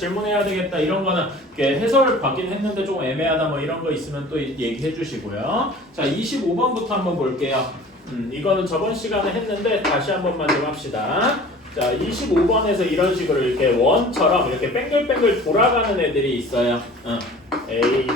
질문해야 되겠다 이런 거는 이렇게 해설 받긴 했는데 좀 애매하다 뭐 이런 거 있으면 또 얘기해 주시고요. 자 25번부터 한번 볼게요. 이거는 저번 시간에 했는데 다시 한 번만 좀 합시다. 자 25번에서 이런 식으로 이렇게 원처럼 이렇게 뱅글뱅글 돌아가는 애들이 있어요. A,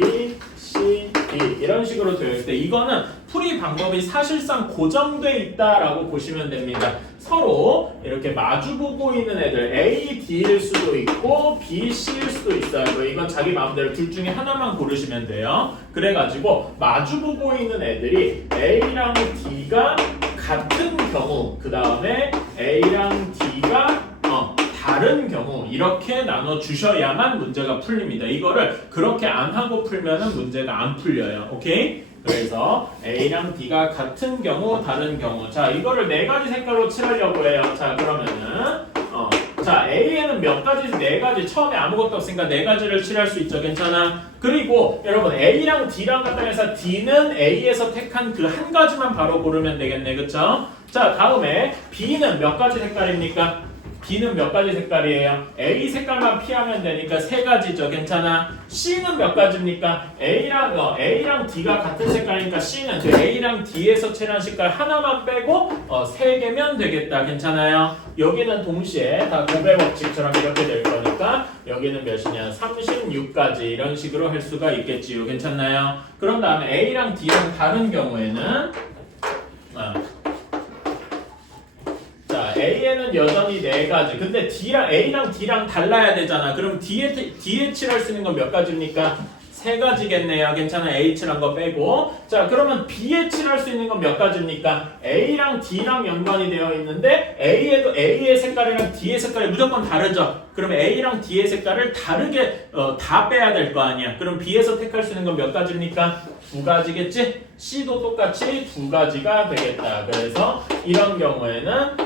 B, C, D 이런 식으로 되어 있을 때 이거는 풀이 방법이 사실상 고정돼 있다라고 보시면 됩니다. 서로 이렇게 마주보고 있는 애들 A, D일 수도 있고 B, C일 수도 있어요. 이건 자기 마음대로 둘 중에 하나만 고르시면 돼요. 그래가지고 마주보고 있는 애들이 A랑 D가 같은 경우 그 다음에 A랑 D가 다른 경우 이렇게 나눠 주셔야만 문제가 풀립니다. 이거를 그렇게 안 하고 풀면은 문제가 안 풀려요. 오케이? 그래서 A랑 D가 같은 경우, 다른 경우. 자, 이거를 네 가지 색깔로 칠하려고 해요. 자, 그러면은 자, A에는 몇 가지, 네 가지. 처음에 아무것도 없으니까 네 가지를 칠할 수 있죠. 괜찮아? 그리고 여러분 A랑 D랑 같다 해서 D는 A에서 택한 그 한 가지만 바로 고르면 되겠네. 그쵸? 자, 다음에 B는 몇 가지 색깔입니까? B는 몇 가지 색깔이에요? A 색깔만 피하면 되니까 세 가지죠. 괜찮아? C는 몇 가지입니까? A랑 D가 같은 색깔이니까 C는 그 A랑 D에서 칠한 색깔 하나만 빼고 세 개면 되겠다. 괜찮아요? 여기는 동시에 다 고배 법칙처럼 이렇게 될 거니까 여기는 몇이냐? 36가지 이런 식으로 할 수가 있겠지요. 괜찮나요? 그런 다음에 A랑 D랑 다른 경우에는 자, A에는 여전히 네 가지. 근데 A랑 D랑 달라야 되잖아. 그럼 D에 칠할 수 있는 건 몇 가지입니까? 세 가지겠네요. 괜찮아. A 칠한 거 빼고. 자, 그러면 B에 칠할 수 있는 건 몇 가지입니까? A랑 D랑 연관이 되어 있는데 A에도 A의 색깔이랑 D의 색깔이 무조건 다르죠. 그러면 A랑 D의 색깔을 다르게 다 빼야 될 거 아니야. 그럼 B에서 택할 수 있는 건 몇 가지입니까? 두 가지겠지? C도 똑같이 두 가지가 되겠다. 그래서 이런 경우에는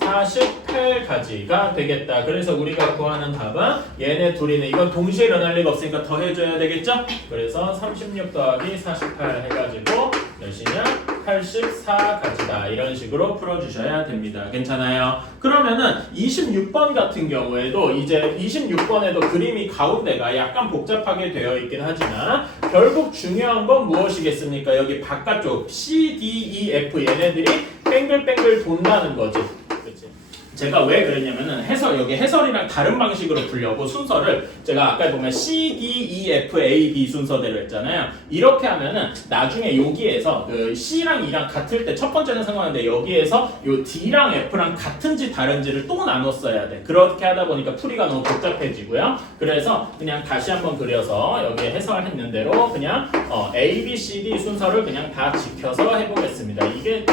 48가지가 되겠다. 그래서 우리가 구하는 답은 얘네 둘이네. 이건 동시에 일어날 리가 없으니까 더해줘야 되겠죠? 그래서 36 더하기 48 해가지고 몇이냐? 84가지다. 이런 식으로 풀어주셔야 됩니다. 괜찮아요? 그러면은 26번 같은 경우에도 이제 26번에도 그림이 가운데가 약간 복잡하게 되어 있긴 하지만 결국 중요한 건 무엇이겠습니까? 여기 바깥쪽 C, D, E, F 얘네들이 뱅글뱅글 돈다는 거지. 그치? 제가 왜 그랬냐면은 여기 해설이랑 다른 방식으로 풀려고 순서를 제가 아까 보면 C, D, E, F, A, B 순서대로 했잖아요. 이렇게 하면은 나중에 여기에서 그 C랑 E랑 같을 때 첫 번째는 상관없는데 여기에서 요 D랑 F랑 같은지 다른지를 또 나눠 써야 돼. 그렇게 하다 보니까 풀이가 너무 복잡해지고요. 그래서 그냥 다시 한번 그려서 여기에 해설했는 대로 그냥 A, B, C, D 순서를 그냥 다 지켜서 해보겠습니다. 이게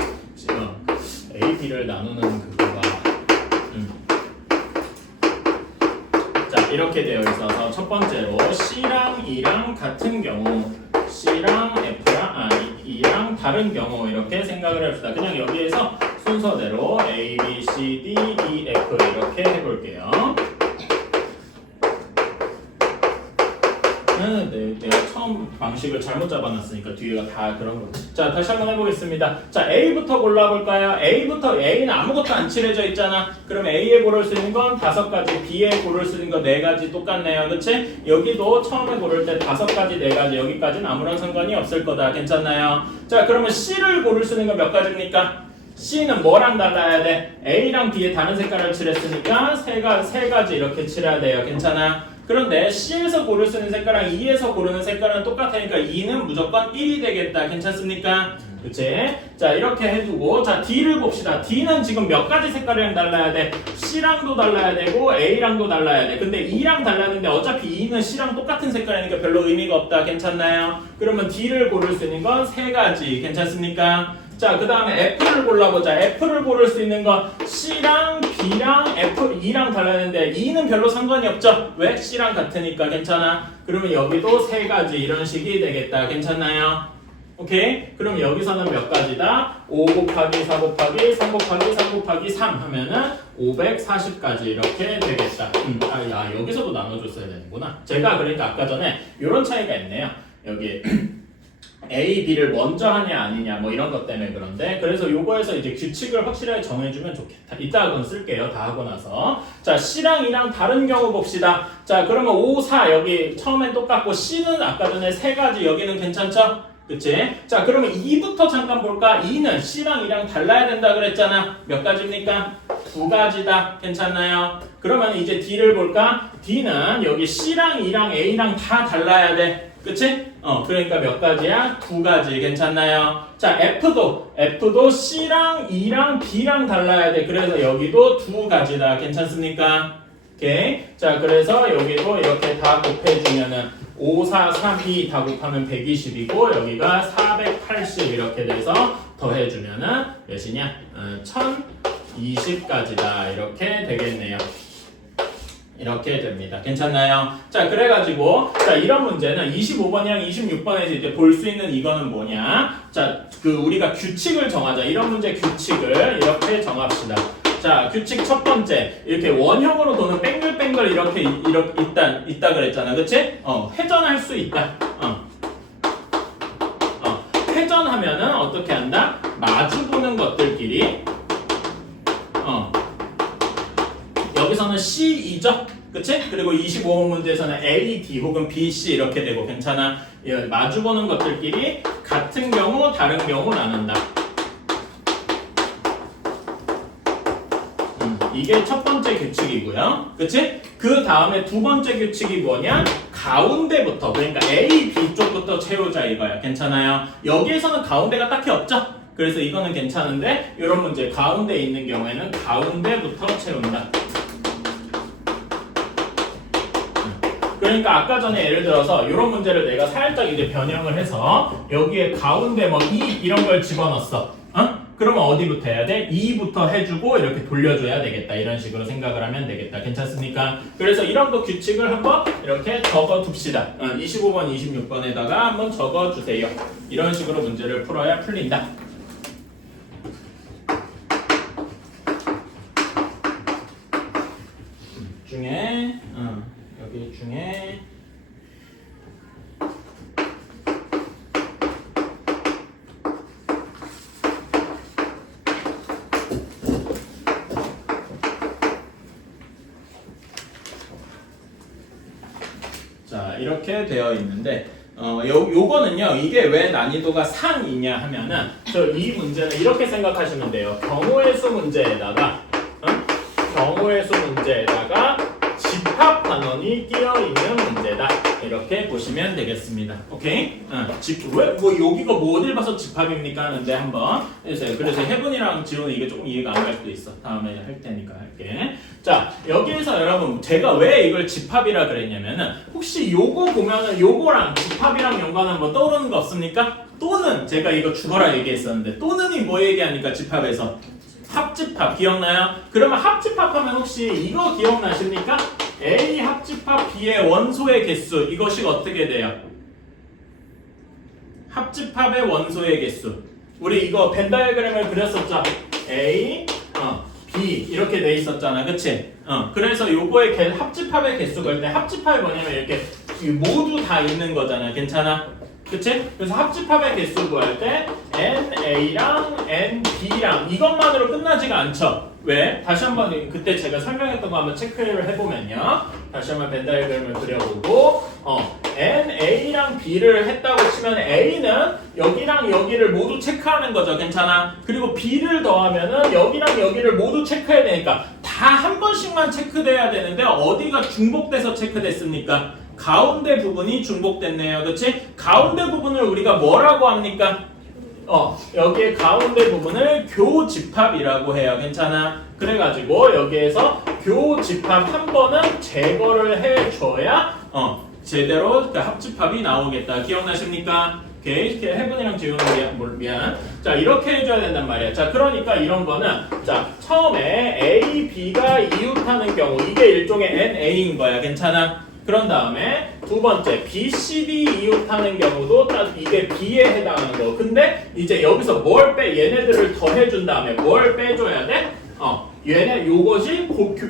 A, B를 나누는 그거가 자 이렇게 되어 있어서 첫 번째로 C랑 E랑 같은 경우 C랑 F랑 E랑 다른 경우 이렇게 생각을 합시다. 그냥 여기에서 순서대로 A, B, C, D, E, F 이렇게 해볼게요. 내가 처음 방식을 잘못 잡아놨으니까 뒤에가 다 그런 거지. 자, 다시 한번 해보겠습니다. 자, A부터 골라볼까요? A는 아무것도 안 칠해져 있잖아. 그럼 A에 고를 수 있는 건 5가지, B에 고를 수 있는 거 4가지 똑같네요. 그치? 여기도 처음에 고를 때 5가지, 4가지, 여기까지는 아무런 상관이 없을 거다. 괜찮나요? 자, 그러면 C를 고를 수 있는 건 몇 가지입니까? C는 뭐랑 달라야 돼? A랑 B에 다른 색깔을 칠했으니까 세 가지 이렇게 칠해야 돼요. 괜찮아? 그런데 C에서 고를 수 있는 색깔랑 E에서 고르는 색깔은 똑같으니까 E는 무조건 1이 되겠다. 괜찮습니까? 그치? 자, 이렇게 해두고 자, D를 봅시다. D는 지금 몇 가지 색깔이랑 달라야 돼? C랑도 달라야 되고 A랑도 달라야 돼. 근데 E랑 달랐는데 어차피 E는 C랑 똑같은 색깔이니까 별로 의미가 없다. 괜찮나요? 그러면 D를 고를 수 있는 건 3가지. 괜찮습니까? 자, 그 다음에 F를 골라보자. F를 고를 수 있는 건 C랑 B랑 F, E랑 달라는데 E는 별로 상관이 없죠? 왜? C랑 같으니까. 괜찮아? 그러면 여기도 3가지 이런 식이 되겠다. 괜찮나요? 오케이? 그럼 여기서는 몇 가지다? 5 곱하기 4 곱하기 3 곱하기 3 곱하기 3 하면은 540까지 이렇게 되겠다. 여기서도 나눠줬어야 되는구나. 제가 그러니까 아까 전에 이런 차이가 있네요. 여기 A, B를 먼저 하냐 아니냐 뭐 이런 것 때문에 그런데 그래서 요거에서 이제 규칙을 확실하게 정해주면 좋겠다. 이따가 그건 쓸게요. 다 하고 나서. 자, C랑 E랑 다른 경우 봅시다. 자, 그러면 5, 4 여기 처음엔 똑같고 C는 아까 전에 세 가지 여기는 괜찮죠? 그치? 자, 그러면 2부터 잠깐 볼까? 2는 C랑 E랑 달라야 된다 그랬잖아. 몇 가지입니까? 두 가지다. 괜찮나요? 그러면 이제 D를 볼까? D는 여기 C랑 E랑 A랑 다 달라야 돼. 그치? 그러니까 몇 가지야? 두 가지. 괜찮나요? 자, F도 C랑 E랑 B랑 달라야 돼. 그래서 여기도 두 가지다. 괜찮습니까? 오케이. 자, 그래서 여기도 이렇게 다 곱해주면은 5, 4, 3, 2 다 곱하면 120이고 여기가 480 이렇게 돼서 더해주면은 몇이냐? 1020까지다. 이렇게 되겠네요. 이렇게 됩니다. 괜찮나요? 자, 그래가지고, 자, 이런 문제는 25번이랑 26번에서 이제 볼 수 있는 이거는 뭐냐? 자, 우리가 규칙을 정하자. 이런 문제 규칙을 이렇게 정합시다. 자, 규칙 첫 번째. 이렇게 원형으로 도는 뱅글뱅글 이렇게 있다 그랬잖아. 그치? 회전할 수 있다. 회전하면은 어떻게 한다? 마주보는 것들끼리, 여기서는 C2죠? 그치? 그리고 25번 문제에서는 A, D 혹은 B, C 이렇게 되고 괜찮아? 마주보는 것들끼리 같은 경우, 다른 경우 나눈다. 이게 첫 번째 규칙이고요. 그치? 그 다음에 두 번째 규칙이 뭐냐? 가운데부터, 그러니까 A, B 쪽부터 채우자 이거야. 괜찮아요? 여기에서는 가운데가 딱히 없죠? 그래서 이거는 괜찮은데 이런 문제 가운데 있는 경우에는 가운데부터 채운다. 그러니까 아까 전에 예를 들어서 이런 문제를 내가 살짝 이제 변형을 해서 여기에 가운데 뭐 2 이런 걸 집어넣었어. 그러면 어디부터 해야 돼? 2부터 해주고 이렇게 돌려줘야 되겠다. 이런 식으로 생각을 하면 되겠다. 괜찮습니까? 그래서 이런 거 규칙을 한번 이렇게 적어둡시다. 25번, 26번에다가 한번 적어주세요. 이런 식으로 문제를 풀어야 풀린다. 여기 중에 자, 이렇게 되어 있는데 요거는요. 이게 왜 난이도가 상이냐 하면은 이 문제는 이렇게 생각하시면 돼요. 경우의 수 문제에다가 집합 단원이 끼어 있는 문제다. 이렇게 보시면 되겠습니다. 오케이? 왜 여기가 뭐 어딜 봐서 집합입니까 하는데 한번 해주세요. 그래서 혜분이랑 지호는 이게 조금 이해가 안 갈 수도 있어. 다음에 할 테니까 할게. 자, 여기에서 여러분 제가 왜 이걸 집합이라 그랬냐면은 혹시 요거 보면은 요거랑 집합이랑 연관한 뭐 떠오르는 거 없습니까? 또는 제가 이거 죽어라 얘기했었는데 또는이 뭐 얘기하니까 집합에서 합집합 기억나요? 그러면 합집합하면 혹시 이거 기억나십니까? A 합집합 B의 원소의 개수 이것이 어떻게 돼요? 합집합의 원소의 개수 우리 이거 벤 다이어그램을 그렸었죠? A, B 이렇게 돼 있었잖아 그치? 그래서 요거의 합집합의 개수가 있는데 합집합이 뭐냐면 이렇게 모두 다 있는 거잖아 괜찮아? 그치? 그래서 합집합의 개수 구할 때 NA랑 NB랑 이것만으로 끝나지가 않죠? 왜? 다시 한번 그때 제가 설명했던 거 한번 체크를 해보면요. 다시 한번 벤 다이어그램을 그려보고 NA랑 B를 했다고 치면 A는 여기랑 여기를 모두 체크하는 거죠. 괜찮아? 그리고 B를 더하면은 여기랑 여기를 모두 체크해야 되니까 다 한 번씩만 체크돼야 되는데 어디가 중복돼서 체크됐습니까? 가운데 부분이 중복됐네요. 그치? 가운데 부분을 우리가 뭐라고 합니까? 여기에 가운데 부분을 교집합이라고 해요. 괜찮아? 그래가지고 여기에서 교집합 한 번은 제거를 해줘야 제대로 합집합이 나오겠다. 기억나십니까? 오케이. 해분이랑 지우는 미안. 자, 이렇게 해줘야 된단 말이야. 자, 그러니까 이런 거는 자, 처음에 A, B가 이웃하는 경우 이게 일종의 NA인 거야. 괜찮아? 그런 다음에 두 번째 B, C, D 이웃하는 경우도 딱 이게 B에 해당하는 거. 근데 이제 여기서 뭘 얘네들을 더해준 다음에 뭘 빼줘야 돼?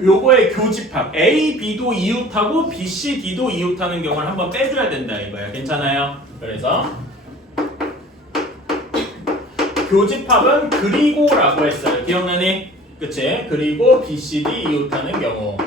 요거의 교집합 A, B도 이웃하고 B, C, D도 이웃하는 경우를 한번 빼줘야 된다 이거야. 괜찮아요? 그래서 교집합은 그리고라고 했어요. 기억나니? 그치? 그리고 BCD 이웃하는 경우.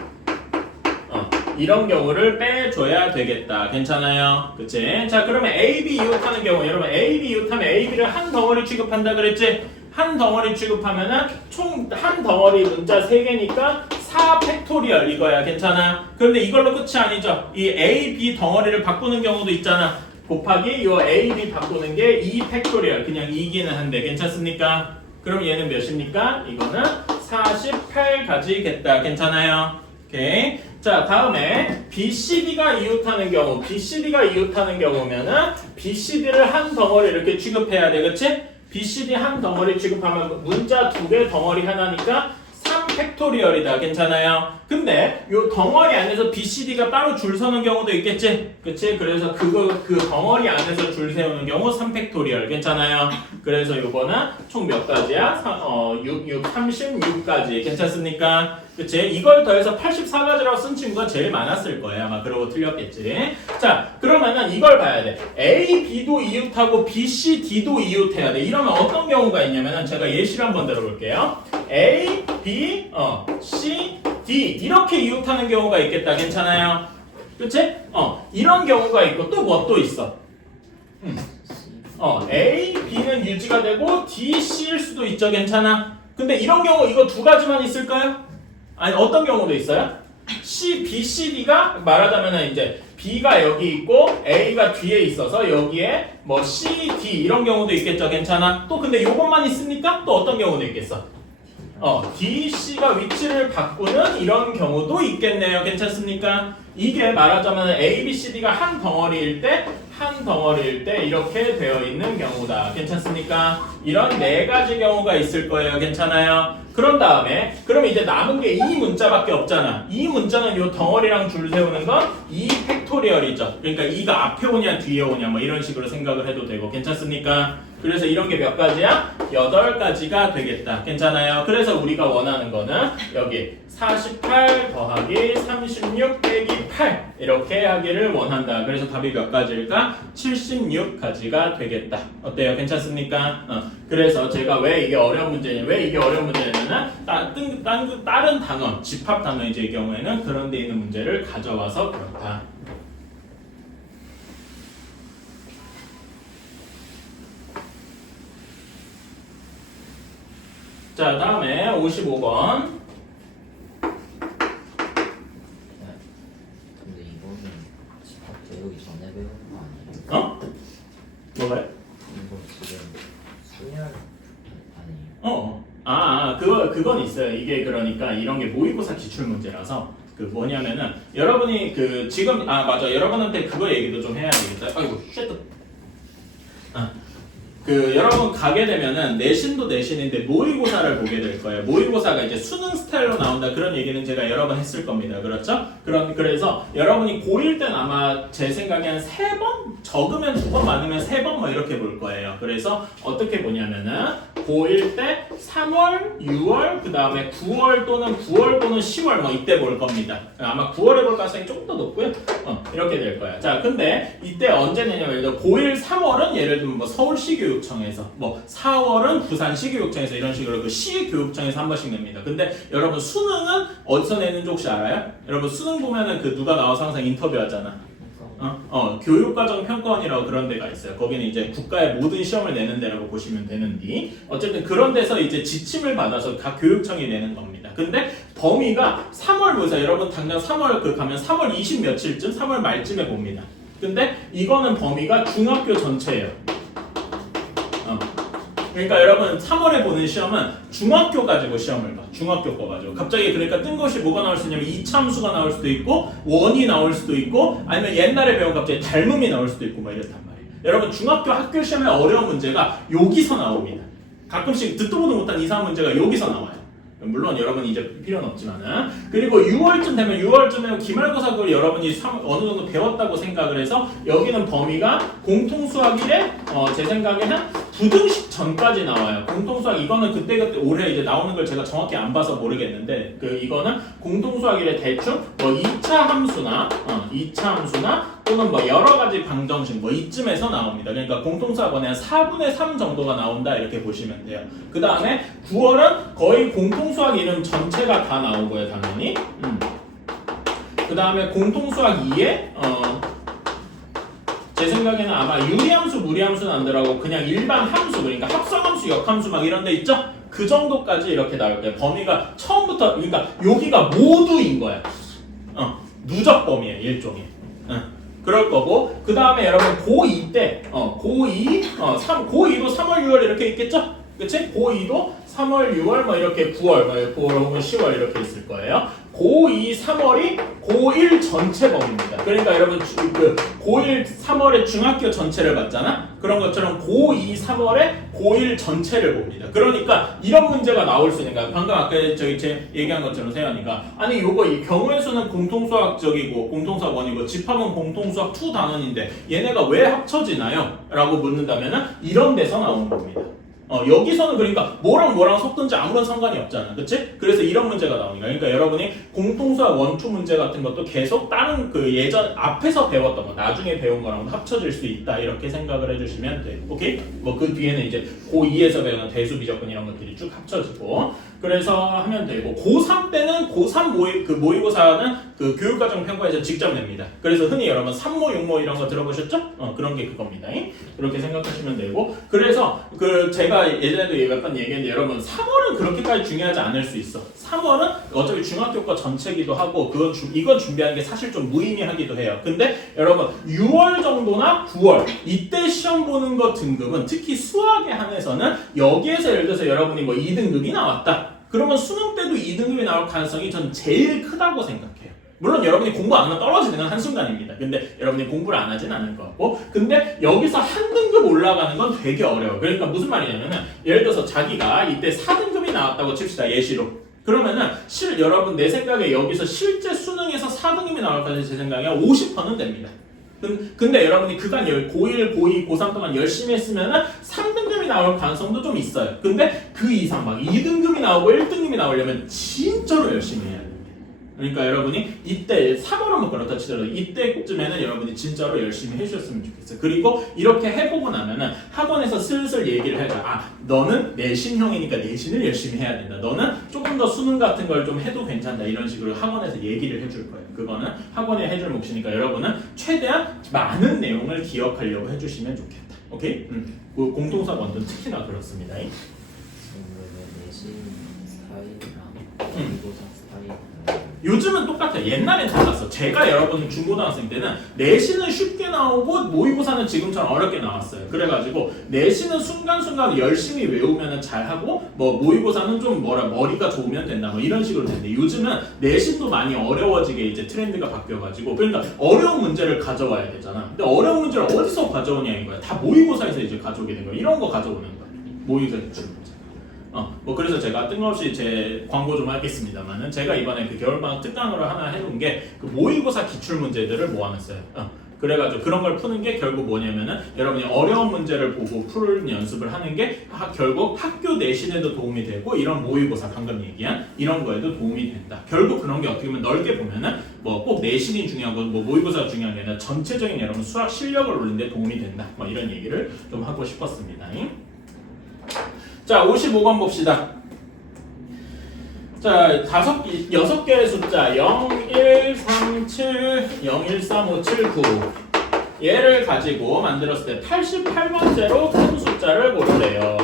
이런 경우를 빼줘야 되겠다. 괜찮아요? 그치? 자, 그러면 AB 이웃하는 경우, 여러분 AB 이웃하면 AB를 한 덩어리 취급한다 그랬지? 한 덩어리 취급하면은 총 한 덩어리 문자 3개니까 4 팩토리얼 이거야. 괜찮아? 그런데 이걸로 끝이 아니죠. 이 A, B 덩어리를 바꾸는 경우도 있잖아. 곱하기 요 A, B 바꾸는 게 2 팩토리얼. 그냥 2기는 한데 괜찮습니까? 그럼 얘는 몇입니까? 이거는 48가지겠다. 괜찮아요? 오케이. 자, 다음에 BCD가 이웃하는 경우. BCD가 이웃하는 경우면은 BCD를 한 덩어리 이렇게 취급해야 돼. 그치? BCD 한 덩어리 취급하면 문자 2개 덩어리 하나니까 3 팩토리얼이다. 괜찮아요? 근데 요 덩어리 안에서 BCD가 따로 줄 서는 경우도 있겠지? 그치? 그래서 그 덩어리 안에서 줄 세우는 경우 3 팩토리얼. 괜찮아요? 그래서 요거는 총 몇 가지야? 36가지. 괜찮습니까? 그치? 이걸 더해서 84가지라고 쓴 친구가 제일 많았을 거예요. 아마 그러고 틀렸겠지? 자, 그러면은 이걸 봐야 돼. A, B도 이웃하고 B, C, D도 이웃해야 돼. 이러면 어떤 경우가 있냐면은 제가 예시를 한번 들어볼게요. A, B, C, D 이렇게 이웃하는 경우가 있겠다. 괜찮아요? 그치? 이런 경우가 있고 또 뭐 또 있어? A, B는 유지가 되고 D, C일 수도 있죠. 괜찮아? 근데 이런 경우 이거 두 가지만 있을까요? 아니 어떤 경우도 있어요? C, B, C, D가 말하자면 이제 B가 여기 있고 A가 뒤에 있어서 여기에 뭐 C, D 이런 경우도 있겠죠. 괜찮아? 또 근데 요것만 있습니까? 또 어떤 경우도 있겠어? D, C가 위치를 바꾸는 이런 경우도 있겠네요. 괜찮습니까? 이게 말하자면 A, B, C, D가 한 덩어리일 때 이렇게 되어 있는 경우다. 괜찮습니까? 이런 4가지 경우가 있을 거예요. 괜찮아요? 그런 다음에 그럼 이제 남은 게 이 문자밖에 없잖아. 이 문자는 이 덩어리랑 줄 세우는 건 2 팩토리얼이죠. 그러니까 2가 앞에 오냐 뒤에 오냐 뭐 이런 식으로 생각을 해도 되고 괜찮습니까? 그래서 이런 게 몇 가지야? 8가지가 되겠다. 괜찮아요? 그래서 우리가 원하는 거는 여기 48 더하기 36 빼기 8 이렇게 하기를 원한다. 그래서 답이 몇 가지일까? 76가지가 되겠다. 어때요? 괜찮습니까? 그래서 제가 왜 이게 어려운 문제냐면은 다른 단원, 집합 단원의 경우에는 그런 데 있는 문제를 가져와서 그렇다. 자, 다음에 55번. 근데 이거는 집합 배우기 전에 배우는 거 아니에요? 뭐가요? 이거 지금 수열 아니에요? 그건 있어요. 이게 그러니까 이런 게 모의고사 기출 문제라서 그 뭐냐면은 여러분이 그 지금 맞아. 여러분한테 그거 얘기도 좀 해야 되겠다. 아이고, 쉣. 여러분 가게 되면은 내신도 내신인데 모의고사를 보게 될 거예요. 모의고사가 이제 수능 스타일로 나온다 그런 얘기는 제가 여러 번 했을 겁니다. 그렇죠? 그래서 여러분이 고1 때는 아마 제 생각에 한 3번? 적으면 2번, 많으면 3번 뭐 이렇게 볼 거예요. 그래서 어떻게 보냐면은 고1 때 3월, 6월, 그 다음에 9월 또는 10월 뭐 이때 볼 겁니다. 아마 9월에 볼 가능성이 조금 더 높고요. 이렇게 될 거야. 자, 근데 이때 언제 내냐면 예를 들어 고1 3월은 예를 들면 뭐 서울시교육청에서 뭐 4월은 부산시교육청에서 이런 식으로 그 시교육청에서 한 번씩 냅니다. 근데 여러분 수능은 어디서 내는지 혹시 알아요? 여러분 수능 보면은 그 누가 나와서 항상 인터뷰하잖아. 교육과정 평가원이라고 그런 데가 있어요. 거기는 이제 국가의 모든 시험을 내는 데라고 보시면 되는데 어쨌든 그런 데서 이제 지침을 받아서 각 교육청이 내는 겁니다. 근데 범위가 3월 보세요. 여러분 당장 3월 가면 3월 20 며칠쯤 3월 말쯤에 봅니다. 근데 이거는 범위가 중학교 전체예요. 그러니까 여러분 3월에 보는 시험은 중학교 가지고 시험을 봐. 중학교 거 가지고. 갑자기 그러니까 뜬금없이 뭐가 나올 수 있냐면 이참수가 나올 수도 있고 원이 나올 수도 있고 아니면 옛날에 배운 갑자기 닮음이 나올 수도 있고 뭐 이렇단 말이에요. 여러분 중학교 학교 시험에 어려운 문제가 여기서 나옵니다. 가끔씩 듣도 보도 못한 이상한 문제가 여기서 나와요. 물론 여러분이 이제 필요는 없지만은 그리고 6월쯤 되면 기말고사 그 여러분이 어느 정도 배웠다고 생각을 해서 여기는 범위가 공통수학 1에 제 생각에는 부등식 전까지 나와요. 공통수학 이거는 그때 올해 이제 나오는 걸 제가 정확히 안 봐서 모르겠는데 이거는 공통수학 1에 대충 뭐 2차 함수나 2차 함수나 또는 뭐 여러 가지 방정식 뭐 이쯤에서 나옵니다. 그러니까 공통수학원에 한 4분의 3 정도가 나온다 이렇게 보시면 돼요. 그 다음에 9월은 거의 공통수학 이름 전체가 다 나오고요, 당연히. 그 다음에 공통수학 2에 제 생각에는 아마 유리함수, 무리함수는 안 들어가고 그냥 일반 함수, 그러니까 합성함수, 역함수 막 이런 데 있죠? 그 정도까지 이렇게 나올 거예요. 범위가 처음부터, 그러니까 여기가 모두인 거야. 누적 범위예요, 일종의. 그럴 거고, 그 다음에 여러분 고2 때, 고2, 고2도 3월, 6월 이렇게 있겠죠? 그치? 고2도 3월, 6월, 뭐 이렇게 9월, 뭐 9월 혹은 10월 이렇게 있을 거예요. 고2, 3월이 고1 전체 범위입니다. 그러니까 여러분 그 고1, 3월의 중학교 전체를 봤잖아? 그런 것처럼 고2, 3월의 고1 전체를 봅니다. 그러니까 이런 문제가 나올 수 있는 거야. 방금 아까 제 얘기한 것처럼 세연이가 아니 요거 이 경우의 수는 공통수학적이고 공통수학 1이고 집합은 공통수학 2 단원인데 얘네가 왜 합쳐지나요? 라고 묻는다면은 이런 데서 나오는 겁니다. 여기서는 그러니까 뭐랑 섞든지 아무런 상관이 없잖아. 그치? 그래서 이런 문제가 나오니까. 그러니까 여러분이 공통수학 1, 2 문제 같은 것도 계속 다른 그 예전 앞에서 배웠던 거, 나중에 배운 거랑 합쳐질 수 있다. 이렇게 생각을 해주시면 돼. 오케이? 뭐 그 뒤에는 이제 고2에서 배우는 대수, 비적분 이런 것들이 쭉 합쳐지고. 그래서 하면 되고, 고3 때는 고3 모의고사는 그 교육과정 평가에서 직접 냅니다. 그래서 흔히 여러분 3모, 6모 이런 거 들어보셨죠? 그런 게 그겁니다. 그렇게 생각하시면 되고. 그래서 제가 예전에도 몇 번 얘기했는데 여러분 3월은 그렇게까지 중요하지 않을 수 있어. 3월은 어차피 중학교 거 전체기도 하고 이건 준비하는 게 사실 좀 무의미하기도 해요. 근데 여러분 6월 정도나 9월 이때 시험 보는 거 등급은 특히 수학에 한해서는 여기에서 예를 들어서 여러분이 뭐 2등급이 나왔다. 그러면 수능 때도 2등급이 나올 가능성이 전 제일 크다고 생각해요. 물론 여러분이 공부 안 하면 떨어지는 건 한순간입니다. 근데 여러분이 공부를 안 하진 않을 것 같고, 근데 여기서 한 등급 올라가는 건 되게 어려워요. 그러니까 무슨 말이냐면은 예를 들어서 자기가 이때 4등급이 나왔다고 칩시다, 예시로. 그러면은 여러분 내 생각에 여기서 실제 수능에서 4등급이 나올 까지 제 생각에 50%는 됩니다. 근데 여러분이 그간 고1, 고2, 고3 동안 열심히 했으면은 3등급이 나올 가능성도 좀 있어요. 근데 그 이상 막 2등급이 나오고 1등급이 나오려면 진짜로 열심히 해야 돼요. 그러니까 여러분이 이때 3월은 뭐 그렇다 치더라도 이때쯤에는 여러분이 진짜로 열심히 해주셨으면 좋겠어요. 그리고 이렇게 해보고 나면은 학원에서 슬슬 얘기를 해줘. 너는 내신형이니까 내신을 열심히 해야 된다. 너는 조금 더 수능 같은 걸 좀 해도 괜찮다. 이런 식으로 학원에서 얘기를 해줄 거예요. 그거는 학원이 해줄 몫이니까 여러분은 최대한 많은 내용을 기억하려고 해주시면 좋겠다. 오케이? 그 공통수학 완전 특히나 그렇습니다. 내신 스타일이랑 모의고사 스타일. 요즘은 똑같아요. 옛날엔 달랐어. 제가 여러분 중고등학생 때는 내신은 쉽게 나오고 모의고사는 지금처럼 어렵게 나왔어요. 그래가지고 내신은 순간순간 열심히 외우면 잘하고 뭐 모의고사는 좀 머리가 좋으면 된다 뭐 이런 식으로 되는데 요즘은 내신도 많이 어려워지게 이제 트렌드가 바뀌어가지고 그러니까 어려운 문제를 가져와야 되잖아. 근데 어려운 문제를 어디서 가져오냐 이거야. 다 모의고사에서 이제 가져오게 된 거야. 이런 거 가져오는 거야. 모의고사 기출 문제. 뭐 그래서 제가 뜬금없이 제 광고 좀 하겠습니다만은 제가 이번에 그 겨울방학 특강으로 하나 해놓은 게 그 모의고사 기출 문제들을 모아놨어요. 그래가지고 그런 걸 푸는 게 결국 뭐냐면은 여러분이 어려운 문제를 보고 푸는 연습을 하는 게 결국 학교 내신에도 도움이 되고 이런 모의고사 방금 얘기한 이런 거에도 도움이 된다. 결국 그런 게 어떻게 보면 넓게 보면은 뭐 꼭 내신이 중요하고 뭐 모의고사가 중요한 게 아니라 전체적인 여러분 수학 실력을 올리는 데 도움이 된다. 뭐 이런 얘기를 좀 하고 싶었습니다. 자, 55번 봅시다. 자, 6개의 숫자 0, 1, 3, 7, 0, 1, 3, 5, 7, 9 얘를 가지고 만들었을 때 88번째로 큰 숫자를 고르래요.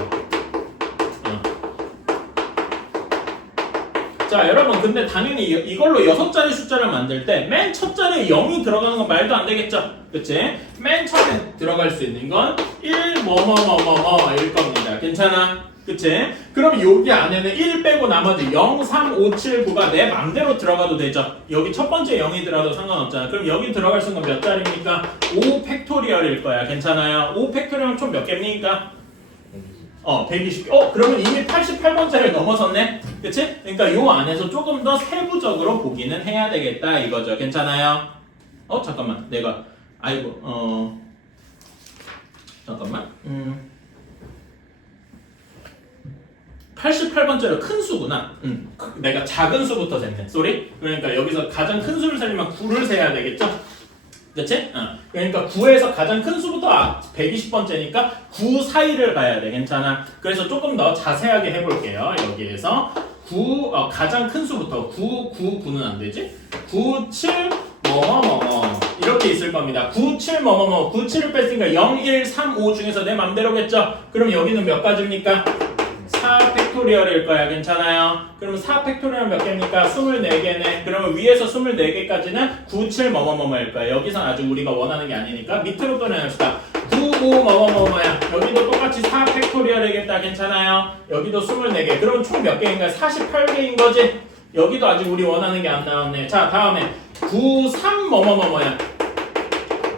자, 여러분 근데 당연히 이걸로 6자리 숫자를 만들 때 맨 첫 자리에 0이 들어가는 건 말도 안 되겠죠? 그치? 맨 처음에 들어갈 수 있는 건 1 뭐뭐뭐뭐뭐일 겁니다. 괜찮아? 그치? 그럼 여기 안에는 1 빼고 나머지 0, 3, 5, 7, 9가 내 맘대로 들어가도 되죠? 여기 첫 번째 0이 들어가도 상관없잖아. 그럼 여기 들어갈 수 있는 건 몇 자리입니까? 5 팩토리얼일 거야. 괜찮아요? 5 팩토리얼은 총 몇 개입니까? 120개. 그러면 이미 88번째를 넘어섰네? 그치? 그러니까 요 안에서 조금 더 세부적으로 보기는 해야 되겠다 이거죠. 괜찮아요? 잠깐만. 내가 잠깐만. 88번째로 큰 수구나. 내가 작은 수부터 셌네. 쏘리? 그러니까 여기서 가장 큰 수를 세려면 9를 세야 되겠죠? 그치? 그러니까 9에서 가장 큰 수부터 120번째니까 9 사이를 가야 돼. 괜찮아? 그래서 조금 더 자세하게 해볼게요. 여기에서 9, 가장 큰 수부터 9, 9, 9는 안 되지? 9, 7, 이렇게 있을 겁니다. 9, 7, 9, 7을 뺐으니까 0, 1, 3, 5 중에서 내 맘대로겠죠? 그럼 여기는 몇 가지입니까? 4 팩토리얼일 거야. 괜찮아요? 그러면 4 팩토리얼 몇 개입니까? 24개네. 그러면 위에서 24개까지는 9, 7, 일 거야. 여기선 아직 우리가 원하는 게 아니니까 밑으로 꺼내봅시다. 9, 5, 야 여기도 똑같이 4 팩토리얼이겠다. 괜찮아요? 여기도 24개. 그럼 총 몇 개인가? 48개인 거지? 여기도 아직 우리 원하는 게 안 나왔네. 자, 다음에 9, 3, 야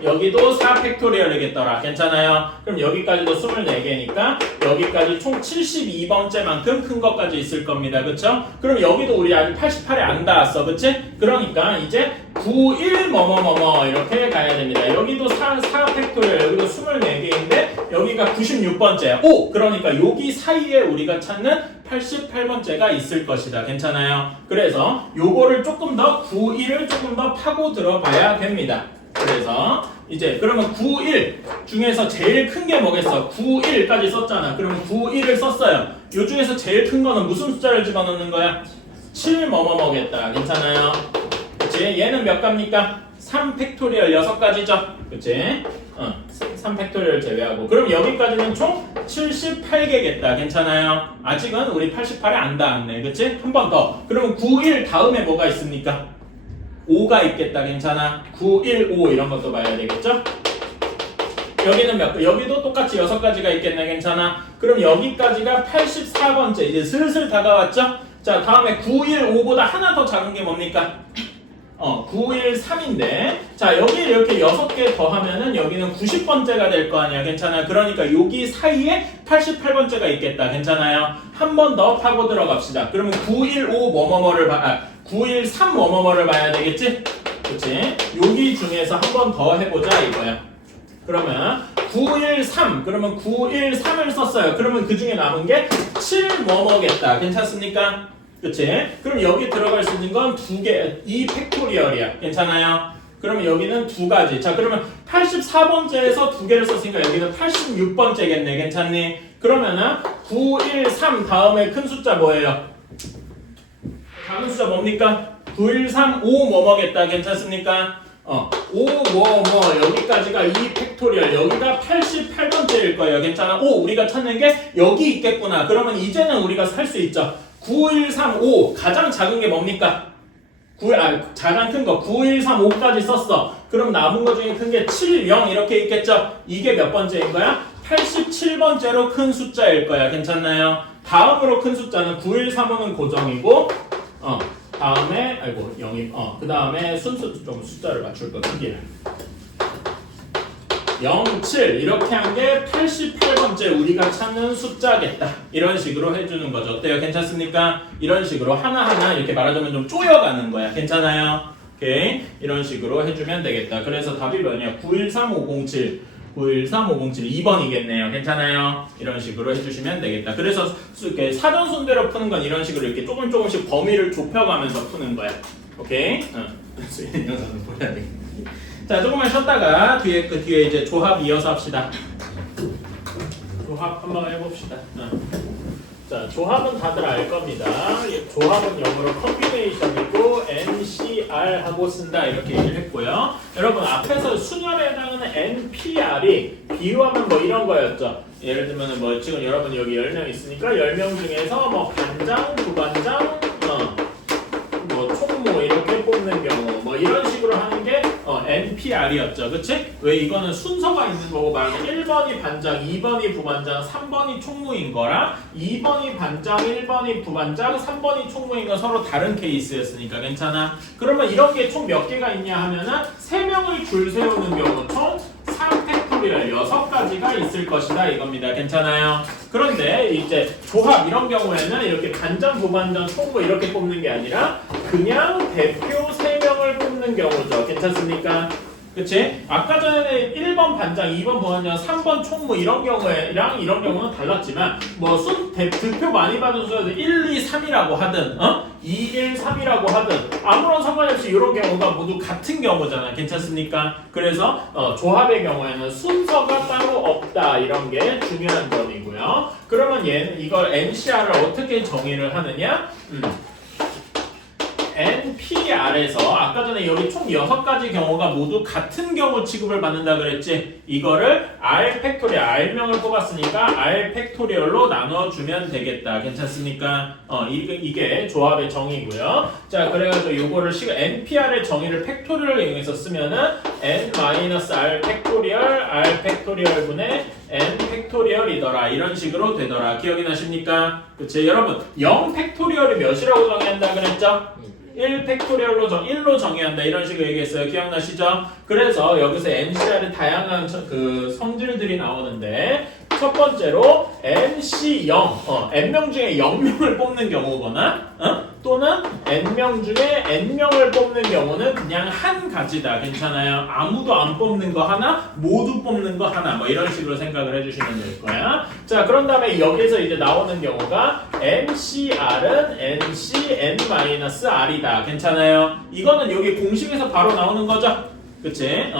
여기도 4 팩토리얼이겠더라. 괜찮아요? 그럼 여기까지도 24개니까 여기까지 총 72번째만큼 큰 것까지 있을 겁니다. 그쵸? 그럼 여기도 우리 아직 88에 안 닿았어. 그치? 그러니까 이제 9, 1, 이렇게 가야 됩니다. 여기도 4 팩토리얼, 여기도 24개인데 여기가 96번째야. 오! 그러니까 여기 사이에 우리가 찾는 88번째가 있을 것이다. 괜찮아요? 그래서 요거를 조금 더 9, 1을 조금 더 파고 들어봐야 됩니다. 그래서 이제 그러면 9, 1 중에서 제일 큰 게 뭐겠어? 9, 1까지 썼잖아. 그러면 9, 1을 썼어요. 요 중에서 제일 큰 거는 무슨 숫자를 집어넣는 거야? 7 겠다. 괜찮아요? 그치? 얘는 몇 갑니까? 3 팩토리얼 6가지죠? 그치? 3 팩토리얼 제외하고 그럼 여기까지는 총 78개겠다. 괜찮아요? 아직은 우리 88에 안 닿았네. 그치? 한 번 더. 그러면 9, 1 다음에 뭐가 있습니까? 5가 있겠다. 괜찮아? 9, 1, 5 이런 것도 봐야 되겠죠? 여기는 몇 개? 여기도 똑같이 6가지가 있겠네. 괜찮아? 그럼 여기까지가 84번째. 이제 슬슬 다가왔죠? 자, 다음에 9, 1, 5보다 하나 더 작은 게 뭡니까? 9, 1, 3인데 자, 여기 이렇게 6개 더하면은 여기는 90번째가 될 거 아니야. 괜찮아? 그러니까 여기 사이에 88번째가 있겠다. 괜찮아요? 한 번 더 파고 들어갑시다. 그러면 9, 1, 5 를 9, 1, 3 를 봐야 되겠지? 그치? 여기 중에서 한 번 더 해보자 이거야. 그러면 9, 1, 3 그러면 9, 1, 3을 썼어요. 그러면 그 중에 남은 게 7 겠다. 괜찮습니까? 그치? 그럼 여기 들어갈 수 있는 건 2개, 2 팩토리얼이야. 괜찮아요? 그러면 여기는 2가지. 자, 그러면 84번째에서 2개를 썼으니까 여기는 86번째겠네. 괜찮니? 그러면은 9, 1, 3 다음에 큰 숫자 뭐예요? 작은 숫자 뭡니까? 9, 1, 3, 5 겠다. 괜찮습니까? 5 여기까지가 2 팩토리얼 여기가 88번째일 거예요. 괜찮아? 오, 우리가 찾는 게 여기 있겠구나. 그러면 이제는 우리가 살 수 있죠. 9, 1, 3, 5 가장 작은 게 뭡니까? 가장 큰 거 9, 1, 3, 5까지 썼어. 그럼 남은 거 중에 큰 게 7, 0 이렇게 있겠죠? 이게 몇 번째인 거야? 87번째로 큰 숫자일 거야. 괜찮나요? 다음으로 큰 숫자는 9, 1, 3, 5는 고정이고 다음에 그 다음에 순수 좀 숫자를 맞출 거 크기를 0, 7 이렇게 한 게 88번째 우리가 찾는 숫자겠다. 이런 식으로 해주는 거죠. 어때요? 괜찮습니까? 이런 식으로 하나하나 이렇게 말하자면 좀 쪼여가는 거야. 괜찮아요? 오케이. 이런 식으로 해주면 되겠다. 그래서 답이 뭐냐? 913507 913507 2번이겠네요. 괜찮아요? 이런 식으로 해주시면 되겠다. 그래서 이렇게 사전 순대로 푸는 건 이런 식으로 이렇게 조금씩 범위를 좁혀가면서 푸는 거야. 오케이? 영상을 보여야 돼. 자, 조금만 쉬었다가 뒤에 이제 조합 이어서 합시다. 조합 한번 해봅시다. 자, 조합은 다들 알 겁니다. 조합은 영어로 컴비네이션이고 NCR하고 쓴다 이렇게 얘기를 했고요. 여러분 앞에서 순열에 해당하는 NPR이 비유하면 뭐 이런 거였죠. 예를 들면 뭐 지금 여러분 여기 10명 있으니까 10명 중에서 뭐 반장, 부반장, 뭐 총무 이렇게 뽑는 경우 뭐 이런 식으로 하는 게 NPR이었죠. 그치? 왜 이거는 순서가 있는 거고 말하면 1번이 반장, 2번이 부반장, 3번이 총무인 거랑 2번이 반장, 1번이 부반장, 3번이 총무인 건 서로 다른 케이스였으니까 괜찮아? 그러면 이런 게 총 몇 개가 있냐 하면은 3명을 줄 세우는 경우 총 3팩토리얼 6가지가 있을 것이다 이겁니다. 괜찮아요? 그런데 이제 조합 이런 경우에는 이렇게 반장, 부반장, 총무 이렇게 뽑는 게 아니라 그냥 대표 3명을 뽑는 경우죠. 괜찮습니까? 그치? 아까 전에 1번 반장, 2번 보안장, 3번 총무 이런 경우에랑 이런 경우는 달랐지만 뭐 득표 많이 받은 수는 1, 2, 3이라고 하든 2, 1, 3이라고 하든 아무런 상관이 없이 이런 경우가 모두 같은 경우잖아. 괜찮습니까? 그래서 조합의 경우에는 순서가 따로 없다 이런 게 중요한 점이고요. 그러면 얘는 이걸 NCR을 어떻게 정의를 하느냐? NPR에서 아까 전에 여기 총 6가지 경우가 모두 같은 경우 취급을 받는다 그랬지? 이거를 R 팩토리얼, R명을 뽑았으니까 R 팩토리얼로 나눠주면 되겠다. 괜찮습니까? 이게 조합의 정의고요. 자, 그래가지고 요거를 NPR의 정의를 팩토리얼을 이용해서 쓰면은 N-R 팩토리얼, R 팩토리얼 분의 N 팩토리얼이더라. 이런 식으로 되더라. 기억이 나십니까? 그치? 여러분, 0 팩토리얼이 몇이라고 정의한다 그랬죠? 1 팩토리얼로 1로 정의한다 이런 식으로 얘기했어요. 기억나시죠? 그래서 여기서 NCR의 다양한 그 성질들이 나오는데 첫 번째로 NC0 N명 중에 0명을 뽑는 경우거나 또는 N명 중에 N명을 뽑는 경우는 그냥 한 가지다. 괜찮아요? 아무도 안 뽑는 거 하나, 모두 뽑는 거 하나 뭐 이런 식으로 생각을 해주시면 될 거야. 자, 그런 다음에 여기서 이제 나오는 경우가 NCR은 NC N-R이다. 괜찮아요? 이거는 여기 공식에서 바로 나오는 거죠? 그치?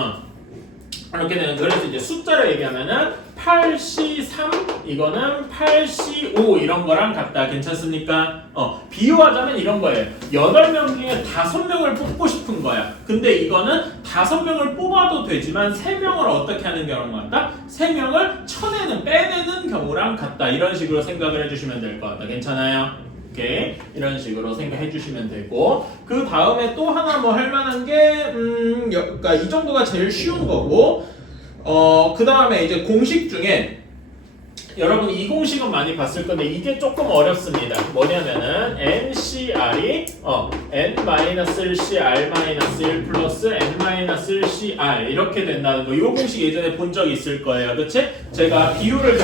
이렇게 되는 그래서 이제 숫자를 얘기하면은 8C3 이거는 8C5 이런 거랑 같다. 괜찮습니까? 비유하자면 이런 거예요. 8명 중에 5명을 뽑고 싶은 거야. 근데 이거는 5명을 뽑아도 되지만 3명을 어떻게 하는 경우랑 같다? 3명을 쳐내는 빼내는 경우랑 같다. 이런 식으로 생각을 해주시면 될 것 같다. 괜찮아요? 오케이. 이런 식으로 생각해 주시면 되고 그 다음에 또 하나 뭐 할 만한 게 그러니까 이 정도가 제일 쉬운 거고 그 다음에 이제 공식 중에 여러분 이 공식은 많이 봤을 건데 이게 조금 어렵습니다. 뭐냐면은 NCR이 N-1CR-1 플러스 N-1CR 이렇게 된다는 거. 이 공식 예전에 본 적 있을 거예요. 그치? 제가 비율을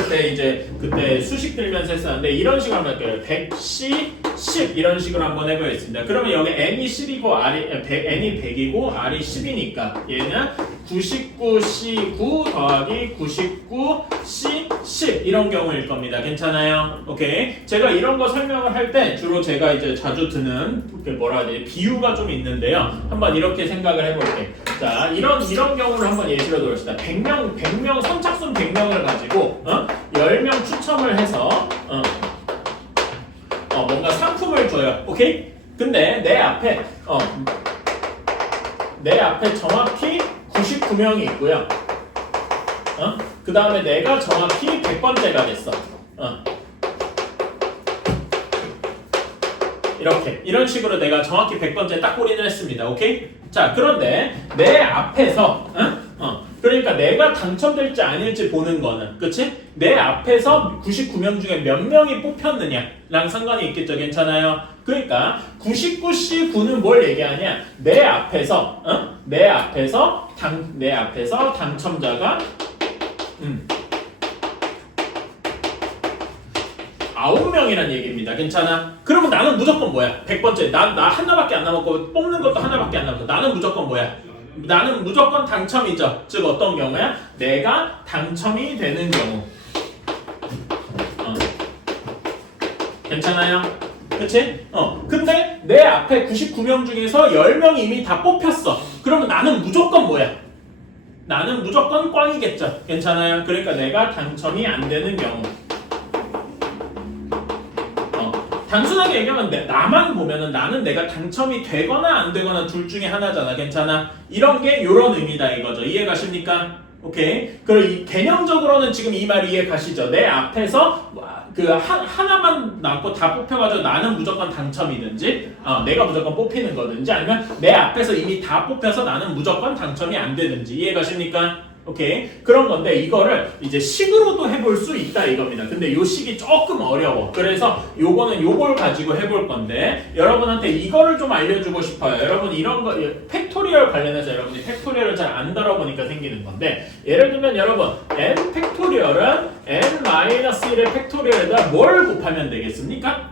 그때 수식 들면서 했었는데 이런 식으로 한번 할게요. 100C 10 이런 식으로 한번 해보겠습니다. 그러면 여기 N이 10이고 N이 100이고 R이 10이니까 얘는 99C9 더하기 99C 10 이런 경우일 겁니다. 괜찮아요? 오케이. 제가 이런 거 설명을 할 때 주로 제가 이제 자주 드는 뭐라 해야 되지? 비유가 좀 있는데요. 한번 이렇게 생각을 해볼게요. 자, 이런 경우를 한번 예시로 들읍시다. 100명 선착순 100명을 가지고 10명 추첨을 해서 뭔가 상품을 줘요. 오케이? 근데 내 앞에 정확히 99명이 있고요. 그 다음에 내가 정확히 100번째가 됐어. 이런 식으로 내가 정확히 100번째 딱 골인을 했습니다. 오케이? 자, 그런데 내 앞에서 그러니까 내가 당첨될지 아닐지 보는 거는 그치? 내 앞에서 99명 중에 몇 명이 뽑혔느냐랑 상관이 있겠죠. 괜찮아요? 그러니까 99C9는 뭘 얘기하냐? 내 앞에서 당첨자가 9명이란 얘기입니다. 괜찮아? 그러면 나는 무조건 뭐야? 100번째. 나 하나밖에 안 남았고 뽑는 것도 하나밖에 안 남았고 나는 무조건 뭐야? 나는 무조건 당첨이죠. 즉 어떤 경우야? 내가 당첨이 되는 경우. 괜찮아요? 그치? 근데 내 앞에 99명 중에서 10명이 이미 다 뽑혔어. 그러면 나는 무조건 뭐야? 나는 무조건 꽝이겠죠. 괜찮아요? 그러니까 내가 당첨이 안 되는 경우. 단순하게 얘기하면 나만 보면은 나는 내가 당첨이 되거나 안 되거나 둘 중에 하나잖아. 괜찮아? 이런 게 요런 의미다 이거죠. 이해 가십니까? 오케이. 그리고 개념적으로는 지금 이 말 이해 가시죠? 내 앞에서 하나만 남고 다 뽑혀가지고 나는 무조건 당첨이든지 내가 무조건 뽑히는 거든지 아니면 내 앞에서 이미 다 뽑혀서 나는 무조건 당첨이 안 되든지 이해 가십니까? 오케이. 그런 건데 이거를 이제 식으로도 해볼 수 있다 이겁니다. 근데 요 식이 조금 어려워. 그래서 요걸 가지고 해볼 건데 여러분한테 이거를 좀 알려주고 싶어요. 여러분 이런 거 팩토리얼 관련해서 여러분이 팩토리얼을 잘 안 다뤄보니까 생기는 건데 예를 들면 여러분 n 팩토리얼은 n-1의 팩토리얼에다 뭘 곱하면 되겠습니까?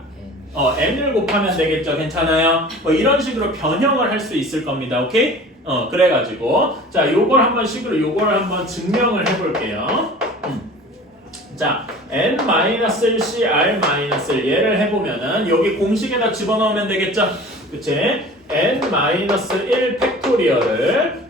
n을 곱하면 되겠죠. 괜찮아요? 뭐 이런 식으로 변형을 할 수 있을 겁니다. 오케이? 그래가지고 자 요걸 한번 식으로 요걸 한번 증명을 해볼게요. 자 n-1c r-1 얘를 해보면은 여기 공식에다 집어넣으면 되겠죠? 그치? n-1 팩토리얼을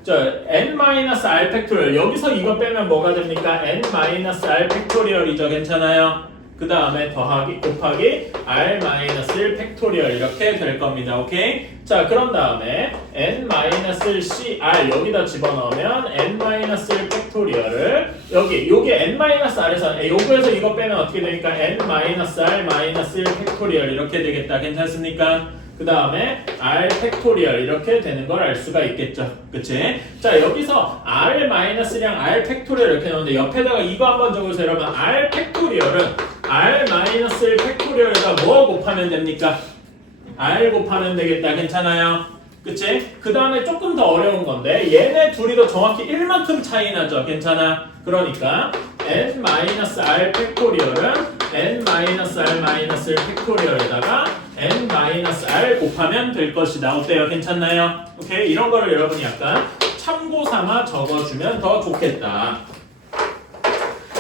n-r 팩토리얼 여기서 이거 빼면 뭐가 됩니까? n-r 팩토리얼이죠. 괜찮아요? 그 다음에 더하기 곱하기 r-1 팩토리얼 이렇게 될 겁니다. 오케이? 자 그런 다음에 n-cr 여기다 집어넣으면 n-1 팩토리얼을 여기 n-r에서 요거에서 이거 빼면 어떻게 되니까 n-r-1 팩토리얼 이렇게 되겠다. 괜찮습니까? 그 다음에 r 팩토리얼 이렇게 되는 걸 알 수가 있겠죠. 그치? 자 여기서 r-랑 r 팩토리얼 이렇게 나오는데 옆에다가 이거 한번 적어주세요. 여러분 r 팩토리얼은 r-1 팩토리얼에다 뭐 곱하면 됩니까? r 곱하면 되겠다. 괜찮아요? 그치? 그 다음에 조금 더 어려운 건데 얘네 둘이 더 정확히 1만큼 차이 나죠. 괜찮아? 그러니까 n-r 팩토리얼은 n-r-1 팩토리얼에다가 n-r 곱하면 될 것이다. 어때요? 괜찮나요? 오케이? 이런 거를 여러분이 약간 참고 삼아 적어주면 더 좋겠다.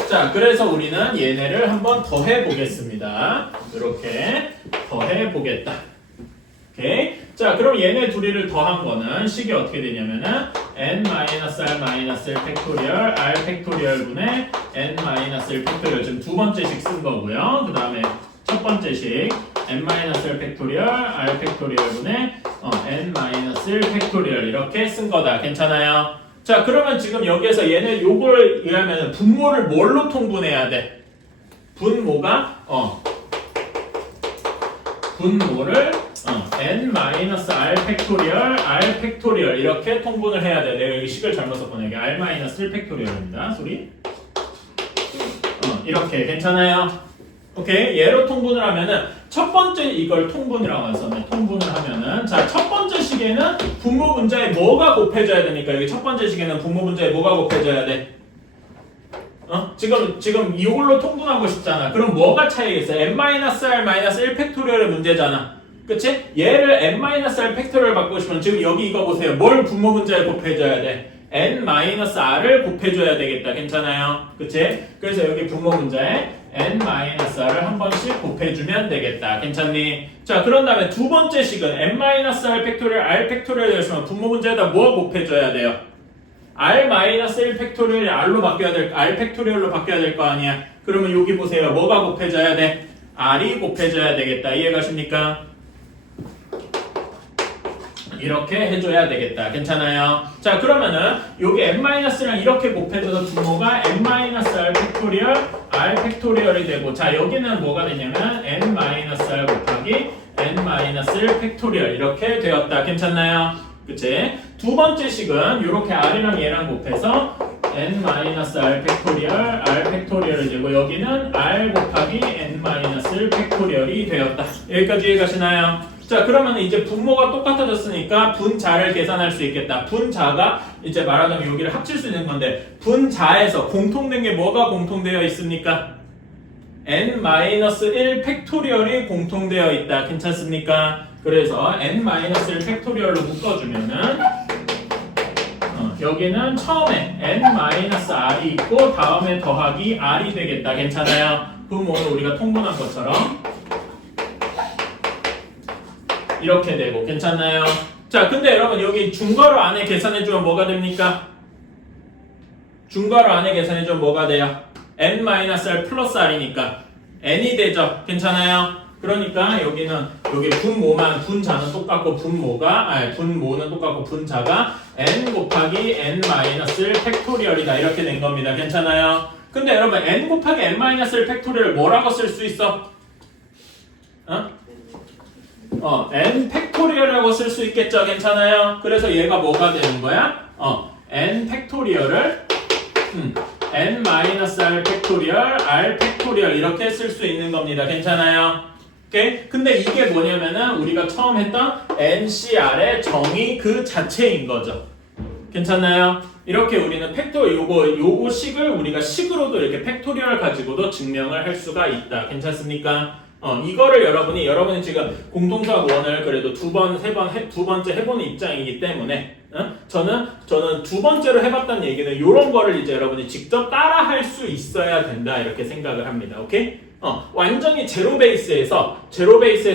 자, 그래서 우리는 얘네를 한번 더해 보겠습니다. 이렇게 더해 보겠다. 오케이? 자, 그럼 얘네 둘이를 더한 거는 식이 어떻게 되냐면은 n-r-1 팩토리얼 r 팩토리얼 분의 n-1 팩토리얼 지금 두 번째식 쓴 거고요. 그 다음에 첫 번째식 n-1 팩토리얼 r 팩토리얼 분의 n-1 팩토리얼 이렇게 쓴 거다. 괜찮아요? 자 그러면 지금 여기에서 얘네 요걸 의하면 분모를 뭘로 통분해야 돼? 분모가 분모를 n-r 팩토리얼 r 팩토리얼 이렇게 통분을 해야 돼. 내가 여기 식을 잘못 썼구나. 여기 r-1 팩토리얼입니다. 소리. 이렇게 괜찮아요? 오케이 얘로 통분을 하면은 첫 번째 이걸 통분이라고 해서 통분을 하면은 자 첫 번째 식에는 분모 분자에 뭐가 곱해져야 되니까 여기 첫 번째 식에는 분모 분자에 뭐가 곱해져야 돼? 지금 이걸로 통분하고 싶잖아. 그럼 뭐가 차이겠어? n-r-1 팩토리얼의 문제잖아. 그치? 얘를 n-r 팩토리얼 바꾸고 싶으면 지금 여기 이거 보세요. 뭘 분모 분자에 곱해줘야 돼? n-r을 곱해줘야 되겠다. 괜찮아요? 그치? 그래서 여기 분모 분자에 n-r을 한 번씩 곱해주면 되겠다. 괜찮니? 자, 그런 다음에 두 번째 식은 n-r 팩토리얼 r 팩토리얼 되었으면 분모 분자에다 뭐 곱해줘야 돼요? r-1 팩토리얼이 r로 바뀌어야 될, r 팩토리얼로 바뀌어야 될 거 아니야? 그러면 여기 보세요. 뭐가 곱해져야 돼? r이 곱해져야 되겠다. 이해가십니까? 이렇게 해줘야 되겠다. 괜찮아요? 자 그러면은 여기 n-랑 이렇게 곱해져서 분모가 n-r 팩토리얼 r 팩토리얼이 되고 자 여기는 뭐가 되냐면 n-r 곱하기 n-1 팩토리얼 이렇게 되었다. 괜찮나요? 그치? 두 번째 식은 이렇게 r이랑 얘랑 곱해서 n-r 팩토리얼 r 팩토리얼이 되고 여기는 r 곱하기 n-1 팩토리얼이 되었다. 여기까지 이해가시나요? 자 그러면 이제 분모가 똑같아졌으니까 분자를 계산할 수 있겠다. 분자가 이제 말하자면 여기를 합칠 수 있는 건데 분자에서 공통된 게 뭐가 공통되어 있습니까? n-1 팩토리얼이 공통되어 있다. 괜찮습니까? 그래서 n-1 팩토리얼로 묶어주면은 여기는 처음에 n-r이 있고 다음에 더하기 r이 되겠다. 괜찮아요? 그럼 오늘 우리가 통분한 것처럼 이렇게 되고 괜찮나요? 자 근데 여러분 여기 중괄호 안에 계산해주면 뭐가 됩니까? 중괄호 안에 계산해주면 뭐가 돼요? n-r 플러스 r이니까 n이 되죠? 괜찮아요? 그러니까 여기는 여기 분모만 분자는 똑같고 분모는 똑같고 분자가 n 곱하기 n-를 팩토리얼이다 이렇게 된 겁니다. 괜찮아요? 근데 여러분 n 곱하기 n-를 팩토리얼 뭐라고 쓸 수 있어? n 팩토리얼이라고 쓸 수 있겠죠? 괜찮아요? 그래서 얘가 뭐가 되는 거야? n 팩토리얼을 n-r 팩토리얼 r 팩토리얼 이렇게 쓸 수 있는 겁니다. 괜찮아요? 오케이? 근데 이게 뭐냐면은 우리가 처음 했던 NCR의 정의 그 자체인 거죠. 괜찮나요? 이렇게 우리는 요거 식을 우리가 식으로도 이렇게 팩토리얼 가지고도 증명을 할 수가 있다. 괜찮습니까? 이거를 여러분이 지금 공통수학 1을 그래도 두 번째 해보는 입장이기 때문에 저는 두 번째로 해봤다는 얘기는 이런 거를 이제 여러분이 직접 따라 할 수 있어야 된다 이렇게 생각을 합니다. 오케이? 완전히 제로 베이스에서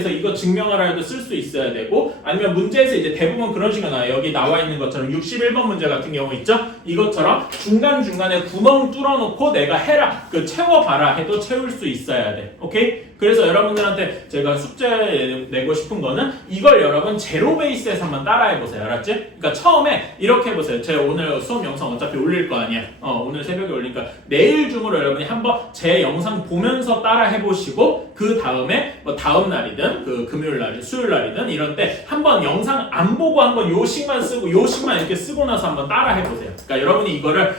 이거 증명을 해도 쓸 수 있어야 되고 아니면 문제에서 이제 대부분 그런 식으로 나와요. 여기 나와 있는 것처럼 61번 문제 같은 경우 있죠? 이것처럼 중간중간에 구멍 뚫어놓고 내가 해라, 채워봐라 해도 채울 수 있어야 돼. 오케이? 그래서 여러분들한테 제가 숙제 내고 싶은 거는 이걸 여러분 제로 베이스에서 한번 따라해보세요. 알았지? 그러니까 처음에 이렇게 해보세요. 제가 오늘 수업 영상 어차피 올릴 거 아니야. 오늘 새벽에 올리니까 내일 중으로 여러분이 한번 제 영상 보면서 따라 해보시고 그 다음에 뭐 다음 날이든 금요일 날이든 수요일 날이든 이런 때 한번 영상 안 보고 한번 요식만 쓰고 요식만 이렇게 쓰고 나서 한번 따라 해보세요. 그러니까 여러분이 이거를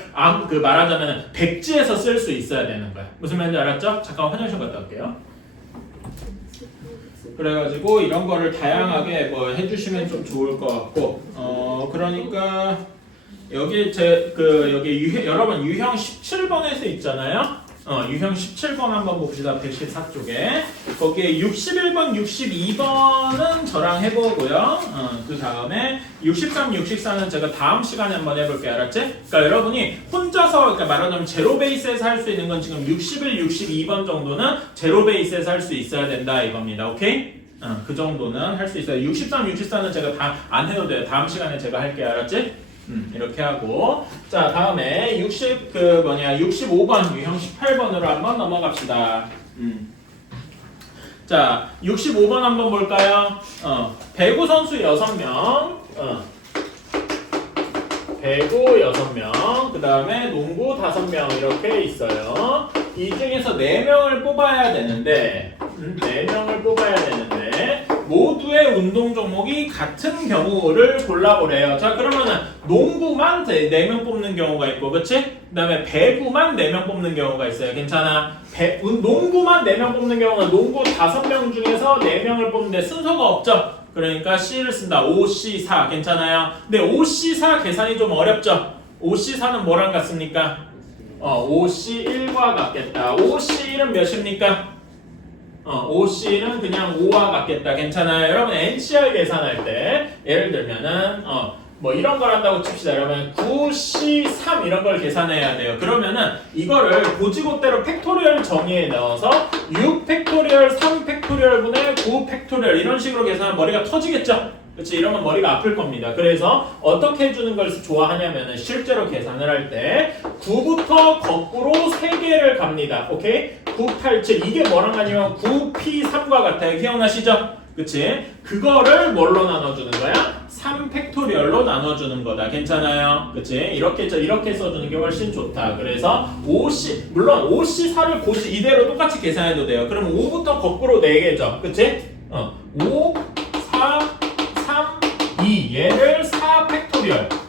말하자면 백지에서 쓸 수 있어야 되는 거야. 무슨 말인지 알았죠? 잠깐 화장실 갔다 올게요. 그래가지고 이런 거를 다양하게 뭐 해주시면 좀 좋을 것 같고 그러니까 여기 여기 여러분 유형 17번에서 있잖아요. 유형 17번 한번 봅시다. 114쪽에 거기에 61번, 62번은 저랑 해보고요. 그 다음에 63, 64는 제가 다음 시간에 한번 해볼게요. 알았지? 그러니까 여러분이 혼자서 그러니까 말하자면 제로 베이스에서 할 수 있는 건 지금 61, 62번 정도는 제로 베이스에서 할 수 있어야 된다 이겁니다. 오케이? 그 정도는 할 수 있어요. 63, 64는 제가 다 안 해도 돼요. 다음 시간에 제가 할게요. 알았지? 이렇게 하고 자 다음에 65번 유형 18번으로 한번 넘어갑시다. 자 65번 한번 볼까요? 배구 선수 6명 배구 6명 그 다음에 농구 5명 이렇게 있어요. 이 중에서 4명을 뽑아야 되는데 모두의 운동 종목이 같은 경우를 골라보래요. 자 그러면은 농구만 4명 뽑는 경우가 있고 그치? 그 다음에 배구만 4명 뽑는 경우가 있어요. 괜찮아? 농구만 4명 뽑는 경우는 농구 5명 중에서 4명을 뽑는데 순서가 없죠? 그러니까 C를 쓴다. 5C4 괜찮아요? 근데 5C4 계산이 좀 어렵죠? 5C4는 뭐랑 같습니까? 5C1과 같겠다. 5C1은 몇입니까? 5C는 그냥 5와 같겠다. 괜찮아요? 여러분 NCR 계산할 때 예를 들면은 뭐 이런 걸 한다고 칩시다. 여러분 9C3 이런 걸 계산해야 돼요. 그러면은 이거를 고지고대로 팩토리얼 정의에 넣어서 6 팩토리얼 3 팩토리얼 분의 9 팩토리얼 이런 식으로 계산하면 머리가 터지겠죠? 그렇지? 이러면 머리가 아플 겁니다. 그래서 어떻게 해주는 걸 좋아하냐면은 실제로 계산을 할 때 9부터 거꾸로 3개를 갑니다. 오케이? 9, 8, 7 이게 뭐랑 같냐면 9P3과 같아요. 기억나시죠? 그치? 그거를 뭘로 나눠주는 거야? 3팩토리얼로 나눠주는 거다. 괜찮아요? 그치? 이렇게 써주는 게 훨씬 좋다. 그래서 5C, 물론 5C4를 이대로 똑같이 계산해도 돼요. 그럼 5부터 거꾸로 4개죠. 그치? 5, 4, 3, 2 얘를 4팩토리얼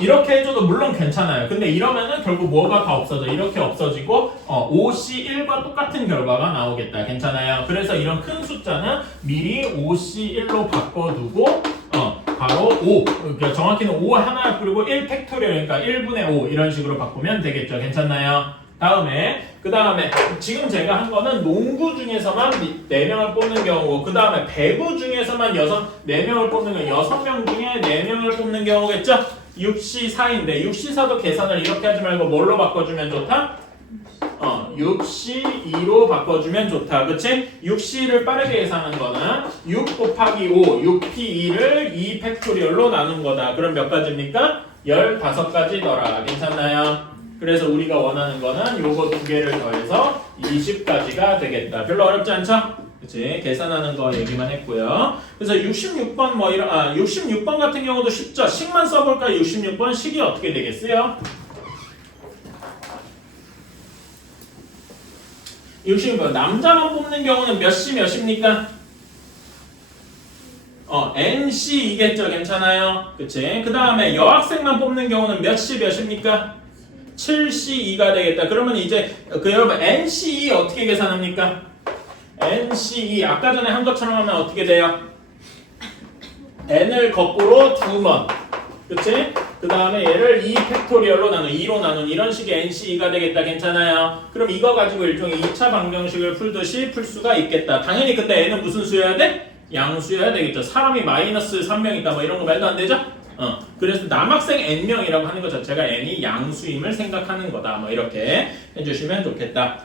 이렇게 해줘도 물론 괜찮아요. 근데 이러면은 결국 뭐가 다 없어져. 이렇게 없어지고 5C1과 똑같은 결과가 나오겠다. 괜찮아요. 그래서 이런 큰 숫자는 미리 5C1로 바꿔두고 바로 5 그러니까 정확히는 5 하나 그리고 1 팩토리얼 그러니까 1분의 5 이런 식으로 바꾸면 되겠죠. 괜찮나요? 그 다음에 지금 제가 한 거는 농구 중에서만 4명을 뽑는 경우고 그 다음에 배구 중에서만 4명을 뽑는 경우 6명 중에 4명을 뽑는 경우겠죠? 6C4인데 6C4도 계산을 이렇게 하지 말고 뭘로 바꿔주면 좋다? 6C2로 바꿔주면 좋다. 그치? 6C를 빠르게 계산하는 거는 6 곱하기 5, 6P2를 2 팩토리얼로 나눈 거다. 그럼 몇 가지입니까? 15가지 더라. 괜찮나요? 그래서 우리가 원하는 거는 요거 2개를 더해서 20가지가 되겠다. 별로 어렵지 않죠? 그치? 계산하는 거 얘기만 했고요. 그래서 66번 66번 같은 경우도 쉽죠? 식만 써볼까요? 66번 식이 어떻게 되겠어요? 66번 남자만 뽑는 경우는 몇 시 몇입니까? NC2겠죠? 괜찮아요? 그치? 그 다음에 여학생만 뽑는 경우는 몇 시 몇입니까? 7C2가 되겠다. 그러면 이제 여러분 NC2 어떻게 계산합니까? NC2 아까 전에 한 것처럼 하면 어떻게 돼요? N을 거꾸로 2번 그치? 그 다음에 얘를 2 팩토리얼로 나눈 2로 나눈 이런 식의 NC2가 되겠다. 괜찮아요? 그럼 이거 가지고 일종의 2차 방정식을 풀듯이 풀 수가 있겠다. 당연히 근데 N은 무슨 수여야 돼? 양수여야 되겠죠. 사람이 마이너스 3명 있다 뭐 이런 거 말도 안 되죠? 그래서 남학생 n명이라고 하는 것 자체가 n이 양수임을 생각하는 거다. 뭐 이렇게 해주시면 좋겠다.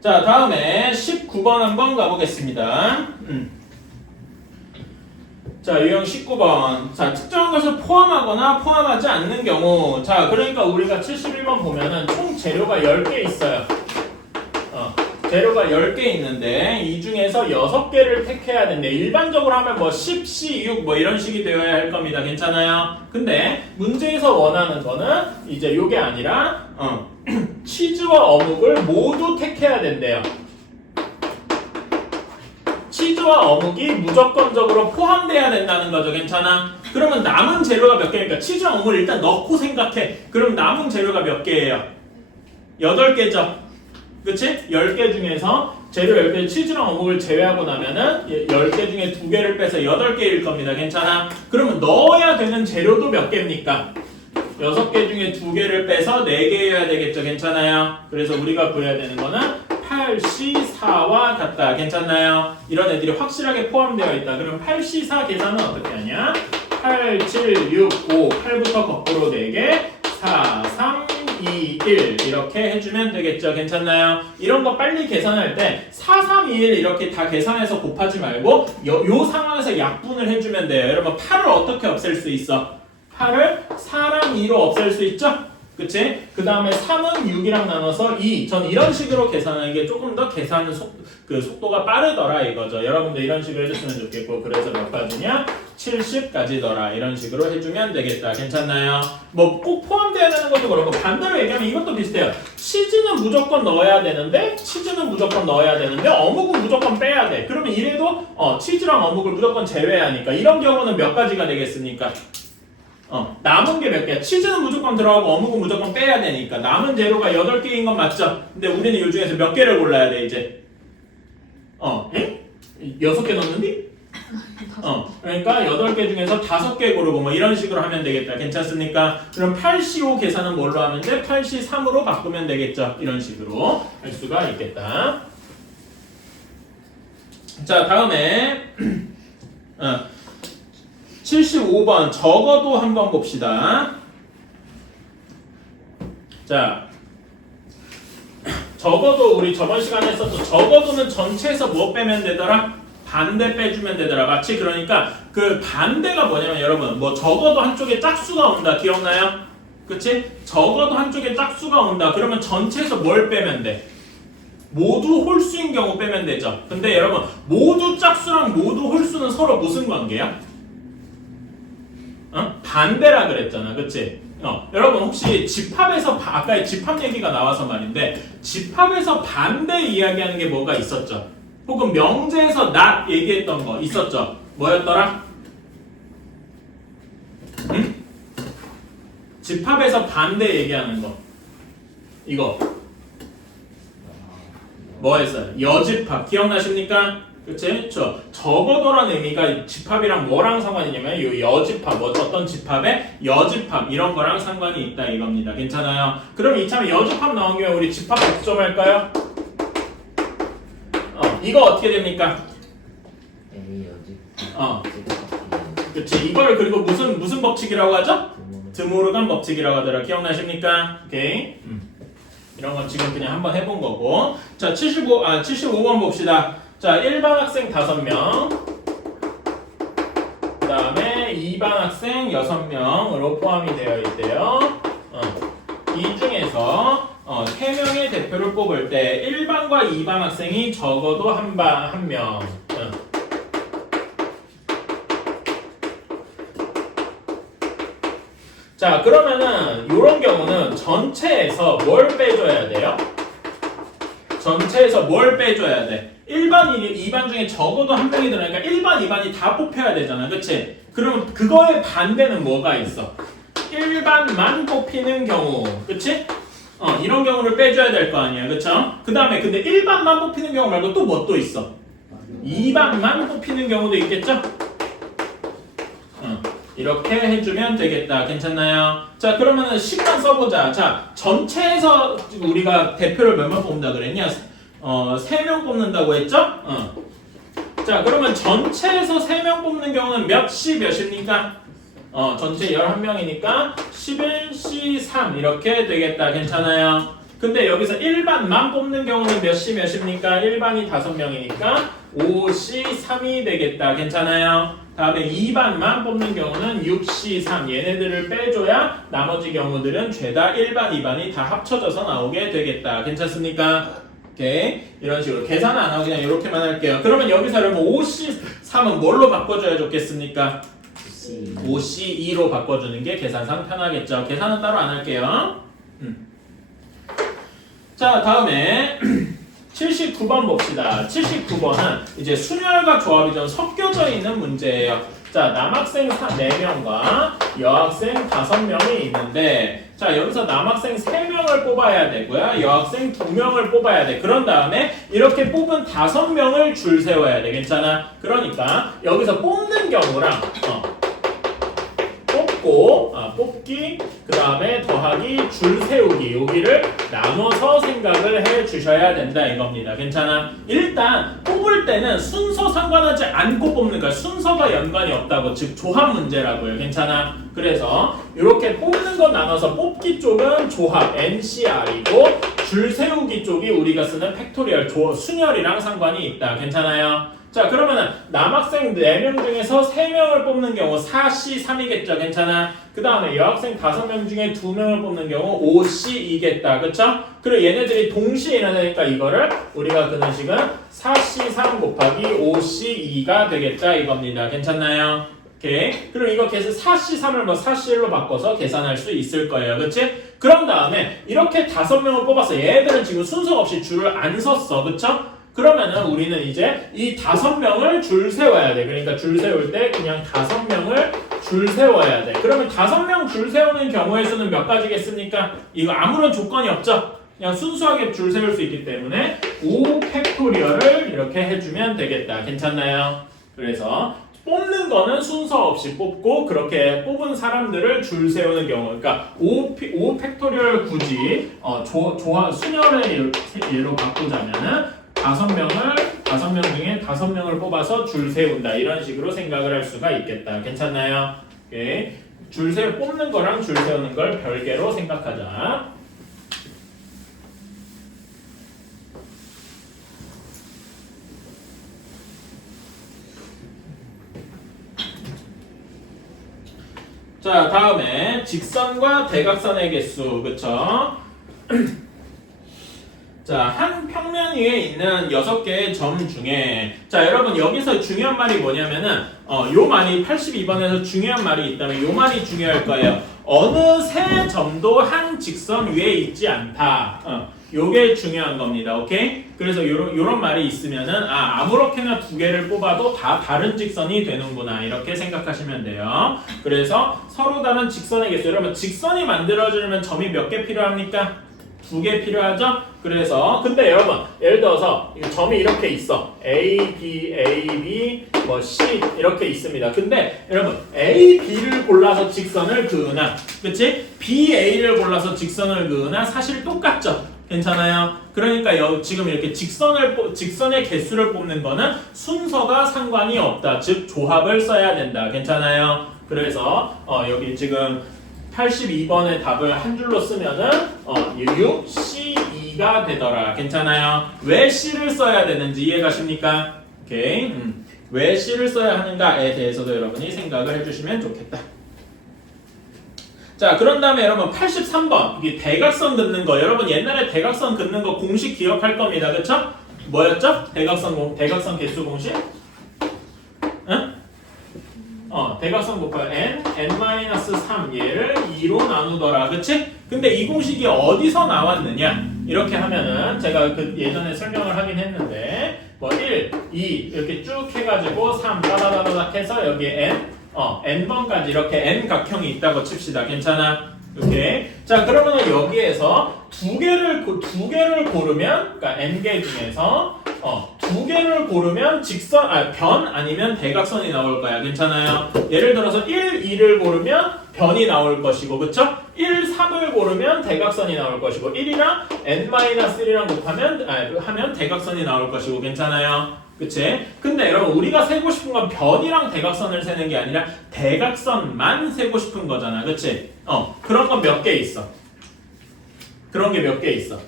자, 다음에 19번 한번 가보겠습니다. 자, 유형 19번. 자, 특정한 것을 포함하거나 포함하지 않는 경우. 자, 그러니까 우리가 71번 보면은 총 재료가 10개 있어요. 재료가 10개 있는데 이 중에서 6개를 택해야 된대. 일반적으로 하면 뭐 10, C, 6 뭐 이런 식이 되어야 할 겁니다. 괜찮아요? 근데 문제에서 원하는 거는 이제 요게 아니라 치즈와 어묵을 모두 택해야 된대요. 치즈와 어묵이 무조건적으로 포함돼야 된다는 거죠. 괜찮아? 그러면 남은 재료가 몇 개입니까? 치즈와 어묵을 일단 넣고 생각해. 그럼 남은 재료가 몇 개예요? 8개죠. 그치? 10개 중에서 재료 10개 치즈랑 어묵을 제외하고 나면은 10개 중에 2개를 빼서 8개일 겁니다. 괜찮아? 그러면 넣어야 되는 재료도 몇 개입니까? 6개 중에 2개를 빼서 4개여야 되겠죠. 괜찮아요? 그래서 우리가 구해야 되는 거는 8C4와 같다. 괜찮나요? 이런 애들이 확실하게 포함되어 있다. 그럼 8C4 계산은 어떻게 하냐? 8, 7, 6, 5, 8부터 거꾸로 4개, 4, 3, 2, 1 이렇게 해주면 되겠죠. 괜찮나요? 이런 거 빨리 계산할 때 4, 3, 2, 1 이렇게 다 계산해서 곱하지 말고 요 상황에서 약분을 해주면 돼요. 여러분 8을 어떻게 없앨 수 있어? 8을 4랑 2로 없앨 수 있죠? 그치? 그 다음에 3은 6이랑 나눠서 2. 전 이런 식으로 계산하는 게 조금 더 계산 속도가 빠르더라 이거죠. 여러분들 이런 식으로 해줬으면 좋겠고, 그래서 몇 가지냐? 70까지더라. 이런 식으로 해주면 되겠다. 괜찮나요? 뭐 꼭 포함되어야 되는 것도 그렇고, 반대로 얘기하면 이것도 비슷해요. 치즈는 무조건 넣어야 되는데, 어묵은 무조건 빼야 돼. 그러면 이래도 치즈랑 어묵을 무조건 제외하니까 이런 경우는 몇 가지가 되겠습니까? 남은 게 몇 개야? 치즈는 무조건 들어가고 어묵은 무조건 빼야 되니까 남은 재료가 8개인 건 맞죠? 근데 우리는 이 중에서 몇 개를 골라야 돼 이제? 6개 넣는디? 그러니까 8개 중에서 5개 고르고 뭐 이런 식으로 하면 되겠다. 괜찮습니까? 그럼 8C5 계산은 뭘로 하면 돼? 8C3으로 바꾸면 되겠죠? 이런 식으로 할 수가 있겠다. 자, 다음에 75번 적어도 한번 봅시다. 자, 적어도 우리 저번 시간에 했었죠. 적어도는 전체에서 뭐 빼면 되더라? 반대 빼주면 되더라. 마치 그러니까 그 반대가 뭐냐면 여러분 뭐 적어도 한쪽에 짝수가 온다. 기억나요? 그치? 적어도 한쪽에 짝수가 온다. 그러면 전체에서 뭘 빼면 돼? 모두 홀수인 경우 빼면 되죠. 근데 여러분 모두 짝수랑 모두 홀수는 서로 무슨 관계야? 반대라 그랬잖아. 그치? 여러분 혹시 집합에서 아까 집합 얘기가 나와서 말인데 집합에서 반대 이야기하는 게 뭐가 있었죠? 혹은 명제에서 not 얘기했던 거 있었죠? 뭐였더라? 응? 집합에서 반대 얘기하는 거 이거 뭐였어요? 여집합 기억나십니까? 그치? 적어도라는 의미가 집합이랑 뭐랑 상관이 있냐면 이 여집합, 뭐 어떤 집합에 여집합 이런 거랑 상관이 있다 이겁니다. 괜찮아요? 그럼 이참에 여집합 나온 김에 우리 집합 좀 할까요? 이거 어떻게 됩니까? 그치? 이걸 그리고 무슨 법칙이라고 하죠? 드모르간 법칙이라고 하더라. 기억나십니까? 오케이. 이런 건 지금 그냥 한번 해본 거고. 자, 75번 봅시다. 자, 1반 학생 5명, 그 다음에 2반 학생 6명으로 포함이 되어 있대요. 이 중에서 3명의 대표를 뽑을 때 1반과 2반 학생이 적어도 한 명. 자, 그러면은 이런 경우는 전체에서 뭘 빼줘야 돼요? 전체에서 뭘 빼줘야 돼? 1반, 2반 중에 적어도 한 명이 들어가니까 1반, 2반이 다 뽑혀야 되잖아. 그치? 그러면 그거의 반대는 뭐가 있어? 1반만 뽑히는 경우. 그치? 이런 경우를 빼줘야 될 거 아니야. 그쵸? 그 다음에 근데 1반만 뽑히는 경우 말고 또 뭐 또 있어? 2반만 뽑히는 경우도 있겠죠? 이렇게 해주면 되겠다. 괜찮나요? 자, 그러면은 식만 써보자. 자, 전체에서 우리가 대표를 몇 명 뽑는다 그랬냐? 3명 뽑는다고 했죠? 자, 자, 그러면 전체에서 3명 뽑는 경우는 몇 시 몇입니까? 전체 11명이니까 11C3 이렇게 되겠다. 괜찮아요? 근데 여기서 1반만 뽑는 경우는 몇 시 몇입니까? 1반이 5명이니까 5C3이 되겠다. 괜찮아요? 다음에 2반만 뽑는 경우는 6C3 얘네들을 빼줘야 나머지 경우들은 죄다 1반, 2반이 다 합쳐져서 나오게 되겠다. 괜찮습니까? 오케이. 이런 식으로 계산 안 하고 그냥 이렇게만 할게요. 그러면 여기서 여러분 5C3은 뭘로 바꿔줘야 좋겠습니까? 5C2로 바꿔주는 게 계산상 편하겠죠. 계산은 따로 안 할게요. 자, 다음에 79번 봅시다. 79번은 이제 순혈과 조합이 좀 섞여져 있는 문제예요. 자, 남학생 4명과 여학생 5명이 있는데, 자, 여기서 남학생 3명을 뽑아야 되고요. 여학생 2명을 뽑아야 돼. 그런 다음에 이렇게 뽑은 5명을 줄 세워야 돼. 괜찮아? 그러니까 여기서 뽑는 경우랑 뽑기, 그 다음에 더하기, 줄 세우기 여기를 나눠서 생각을 해 주셔야 된다 이겁니다. 괜찮아? 일단 뽑을 때는 순서 상관하지 않고 뽑는 거야. 순서가 연관이 없다고, 즉 조합 문제라고요. 괜찮아? 그래서 이렇게 뽑는 거 나눠서 뽑기 쪽은 조합 NCR이고 줄 세우기 쪽이 우리가 쓰는 팩토리얼 순열이랑 상관이 있다. 괜찮아요? 자, 그러면은 남학생 4명 중에서 3명을 뽑는 경우 4C3이겠죠. 괜찮아? 그 다음에 여학생 5명 중에 2명을 뽑는 경우 5C2겠다. 그쵸? 그리고 얘네들이 동시에 일어나니까 이거를 우리가 그는 식은 4C3 곱하기 5C2가 되겠다 이겁니다. 괜찮나요? 오케이. 그럼 이거 계산 4C3을 뭐 4C1로 바꿔서 계산할 수 있을 거예요. 그치? 그런 다음에 이렇게 5명을 뽑았어. 얘네들은 지금 순서 없이 줄을 안 섰어. 그쵸? 그러면은 우리는 이제 이 5명을 줄 세워야 돼. 그러니까 줄 세울 때 그냥 5명을 줄 세워야 돼. 그러면 5명 줄 세우는 경우의 수는 몇 가지겠습니까? 이거 아무런 조건이 없죠? 그냥 순수하게 줄 세울 수 있기 때문에 5 팩토리얼을 이렇게 해주면 되겠다. 괜찮나요? 그래서 뽑는 거는 순서 없이 뽑고 그렇게 뽑은 사람들을 줄 세우는 경우, 그러니까 5 팩토리얼 굳이 순열의 예로 바꾸자면은 5명 중에 5명을 뽑아서 줄 세운다. 이런 식으로 생각을 할 수가 있겠다. 괜찮나요? 오케이. 뽑는 거랑 줄 세우는 걸 별개로 생각하자. 자, 다음에 직선과 대각선의 개수. 그쵸? 자, 한 평면 위에 있는 6개의 점 중에, 자, 여러분 여기서 중요한 말이 뭐냐면은 요 말이 82번에서 중요한 말이 있다면 요 말이 중요할 거예요. 어느 세 점도 한 직선 위에 있지 않다. 요게 중요한 겁니다. 오케이? 그래서 요런 말이 있으면은 아무렇게나 2개를 뽑아도 다 다른 직선이 되는구나. 이렇게 생각하시면 돼요. 그래서 서로 다른 직선의 개수. 여러분 직선이 만들어지려면 점이 몇 개 필요합니까? 2개 필요하죠? 그래서 근데 여러분 예를 들어서 점이 이렇게 있어. A, B, A, B, 뭐 C 이렇게 있습니다. 근데 여러분 A, B를 골라서 직선을 그으나, 그치? B, A를 골라서 직선을 그으나 사실 똑같죠? 괜찮아요? 그러니까 지금 이렇게 직선의 개수를 뽑는 거는 순서가 상관이 없다. 즉 조합을 써야 된다. 괜찮아요? 그래서 여기 지금 82번의 답을 한 줄로 쓰면은 6, C2가 되더라. 괜찮아요? 왜 C를 써야 되는지 이해가십니까? 오케이. 왜 C를 써야 하는가에 대해서도 여러분이 생각을 해주시면 좋겠다. 자, 그런 다음에 여러분 83번 이게 대각선 긋는 거. 여러분 옛날에 대각선 긋는 거 공식 기억할 겁니다. 그쵸? 뭐였죠? 대각선 개수 공식? 응? 대각선 곱하기 n-3 얘를 2로 나누더라. 그치? 근데 이 공식이 어디서 나왔느냐? 이렇게 하면은 제가 예전에 설명을 하긴 했는데 1, 2 이렇게 쭉 해가지고 3 따다다닥 해서 여기에 n번까지 이렇게 n-각형이 있다고 칩시다. 괜찮아? 이렇게. 자, 그러면 여기에서 두 개를 고르면, 그러니까 n개 중에서 2개를 고르면 변 아니면 대각선이 나올 거야. 괜찮아요? 예를 들어서 1, 2를 고르면 변이 나올 것이고, 그쵸? 1, 3을 고르면 대각선이 나올 것이고, 1이랑 n-1이랑 곱하면 하면 대각선이 나올 것이고, 괜찮아요? 그치? 근데 여러분 우리가 세고 싶은 건 변이랑 대각선을 세는 게 아니라 대각선만 세고 싶은 거잖아. 그치? 그런 건 몇 개 있어. 그런 게 몇 개 있어.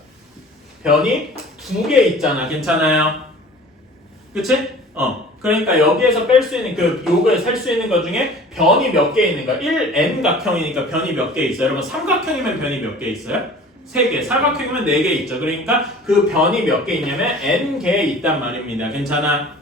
변이 2개 있잖아. 괜찮아요? 그치? 그러니까 여기에서 뺄 수 있는 요걸 셀 수 있는 것 중에 변이 몇 개 있는 거. 1n각형이니까 변이 몇 개 있어요. 여러분 삼각형이면 변이 몇 개 있어요? 3개. 사각형이면 4개 있죠. 그러니까 그 변이 몇 개 있냐면 n개 있단 말입니다. 괜찮아?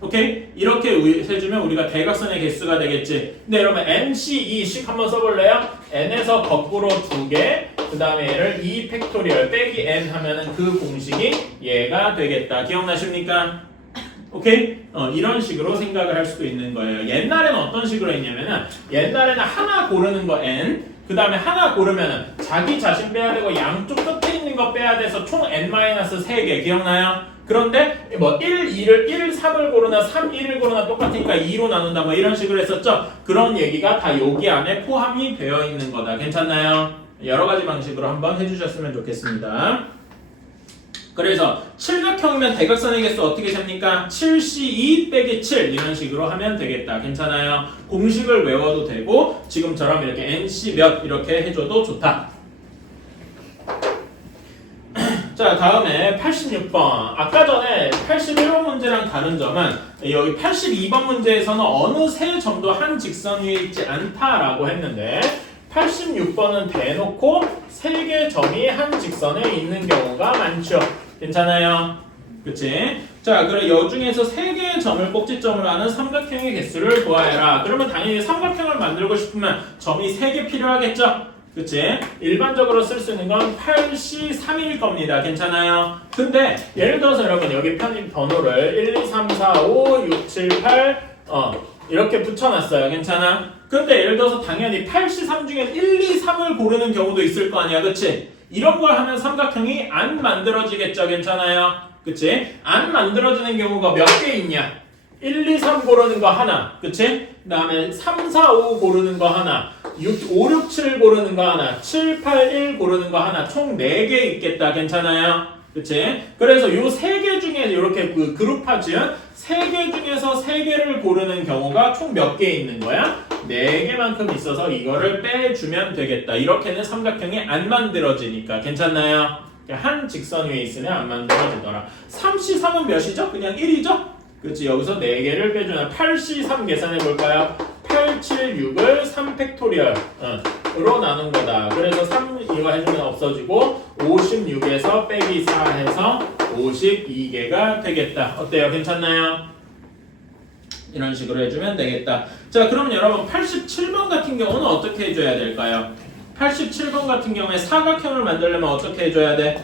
오케이? 이렇게 해주면 우리가 대각선의 개수가 되겠지. 근데 여러분 NC2식 한번 써볼래요? n에서 거꾸로 2개, 그 다음에 얘를 2 팩토리얼 빼기 n 하면은 그 공식이 얘가 되겠다. 기억나십니까? 오케이? 이런 식으로 생각을 할 수도 있는 거예요. 옛날에는 어떤 식으로 했냐면은 옛날에는 하나 고르는 거 n, 그 다음에 하나 고르면은 자기 자신 빼야 되고 양쪽 끝에 있는 거 빼야 돼서 총 n-3개. 기억나요? 그런데 뭐 1, 2를 1, 3을 고르나 3, 1을 고르나 똑같으니까 2로 나눈다 뭐 이런 식으로 했었죠. 그런 얘기가 다 여기 안에 포함이 되어 있는 거다. 괜찮나요? 여러 가지 방식으로 한번 해주셨으면 좋겠습니다. 그래서 칠각형이면 대각선의 개수 어떻게 셉니까? 7C2 빼기 7 이런 식으로 하면 되겠다. 괜찮아요? 공식을 외워도 되고 지금처럼 이렇게 NC 몇 이렇게 해줘도 좋다. 자, 다음에 86번. 아까 전에 81번 문제랑 다른 점은 여기 82번 문제에서는 어느 세 점도 한 직선 위에 있지 않다라고 했는데 86번은 대놓고 3개 점이 한 직선에 있는 경우가 많죠. 괜찮아요? 그치? 자, 그럼 여 중에서 3개의 점을 꼭지점으로 하는 삼각형의 개수를 구하여라. 그러면 당연히 삼각형을 만들고 싶으면 점이 3개 필요하겠죠? 그치? 일반적으로 쓸 수 있는 건 8C3일 겁니다. 괜찮아요? 근데 예를 들어서 여러분 여기 편집 번호를 1, 2, 3, 4, 5, 6, 7, 8 이렇게 붙여놨어요. 괜찮아? 근데 예를 들어서 당연히 8C3 중에 1, 2, 3을 고르는 경우도 있을 거 아니야. 그치? 이런 걸 하면 삼각형이 안 만들어지겠죠. 괜찮아요? 그치? 안 만들어지는 경우가 몇 개 있냐? 1, 2, 3 고르는 거 하나. 그치? 그 다음에 3, 4, 5 고르는 거 하나. 5, 6, 7 고르는 거 하나. 7, 8, 1 고르는 거 하나. 총 4개 있겠다. 괜찮아요? 그치? 그래서 요 3개 중에 이렇게 그룹화 지은 3개 중에서 3개를 고르는 경우가 총 몇 개 있는 거야? 4개만큼 있어서 이거를 빼주면 되겠다. 이렇게는 삼각형이 안 만들어지니까. 괜찮나요? 한 직선 위에 있으면 안 만들어지더라. 3C3은 몇이죠? 그냥 1이죠? 그렇지. 여기서 4개를 빼주면 8C3 계산해 볼까요? 8, 7, 6을 3 팩토리얼 으로 나눈 거다. 그래서 3 이거 해주면 없어지고 56에서 빼기 4 해서 52개가 되겠다. 어때요? 괜찮나요? 이런 식으로 해주면 되겠다. 자, 그럼 여러분 87번 같은 경우는 어떻게 해줘야 될까요? 87번 같은 경우에 사각형을 만들려면 어떻게 해줘야 돼?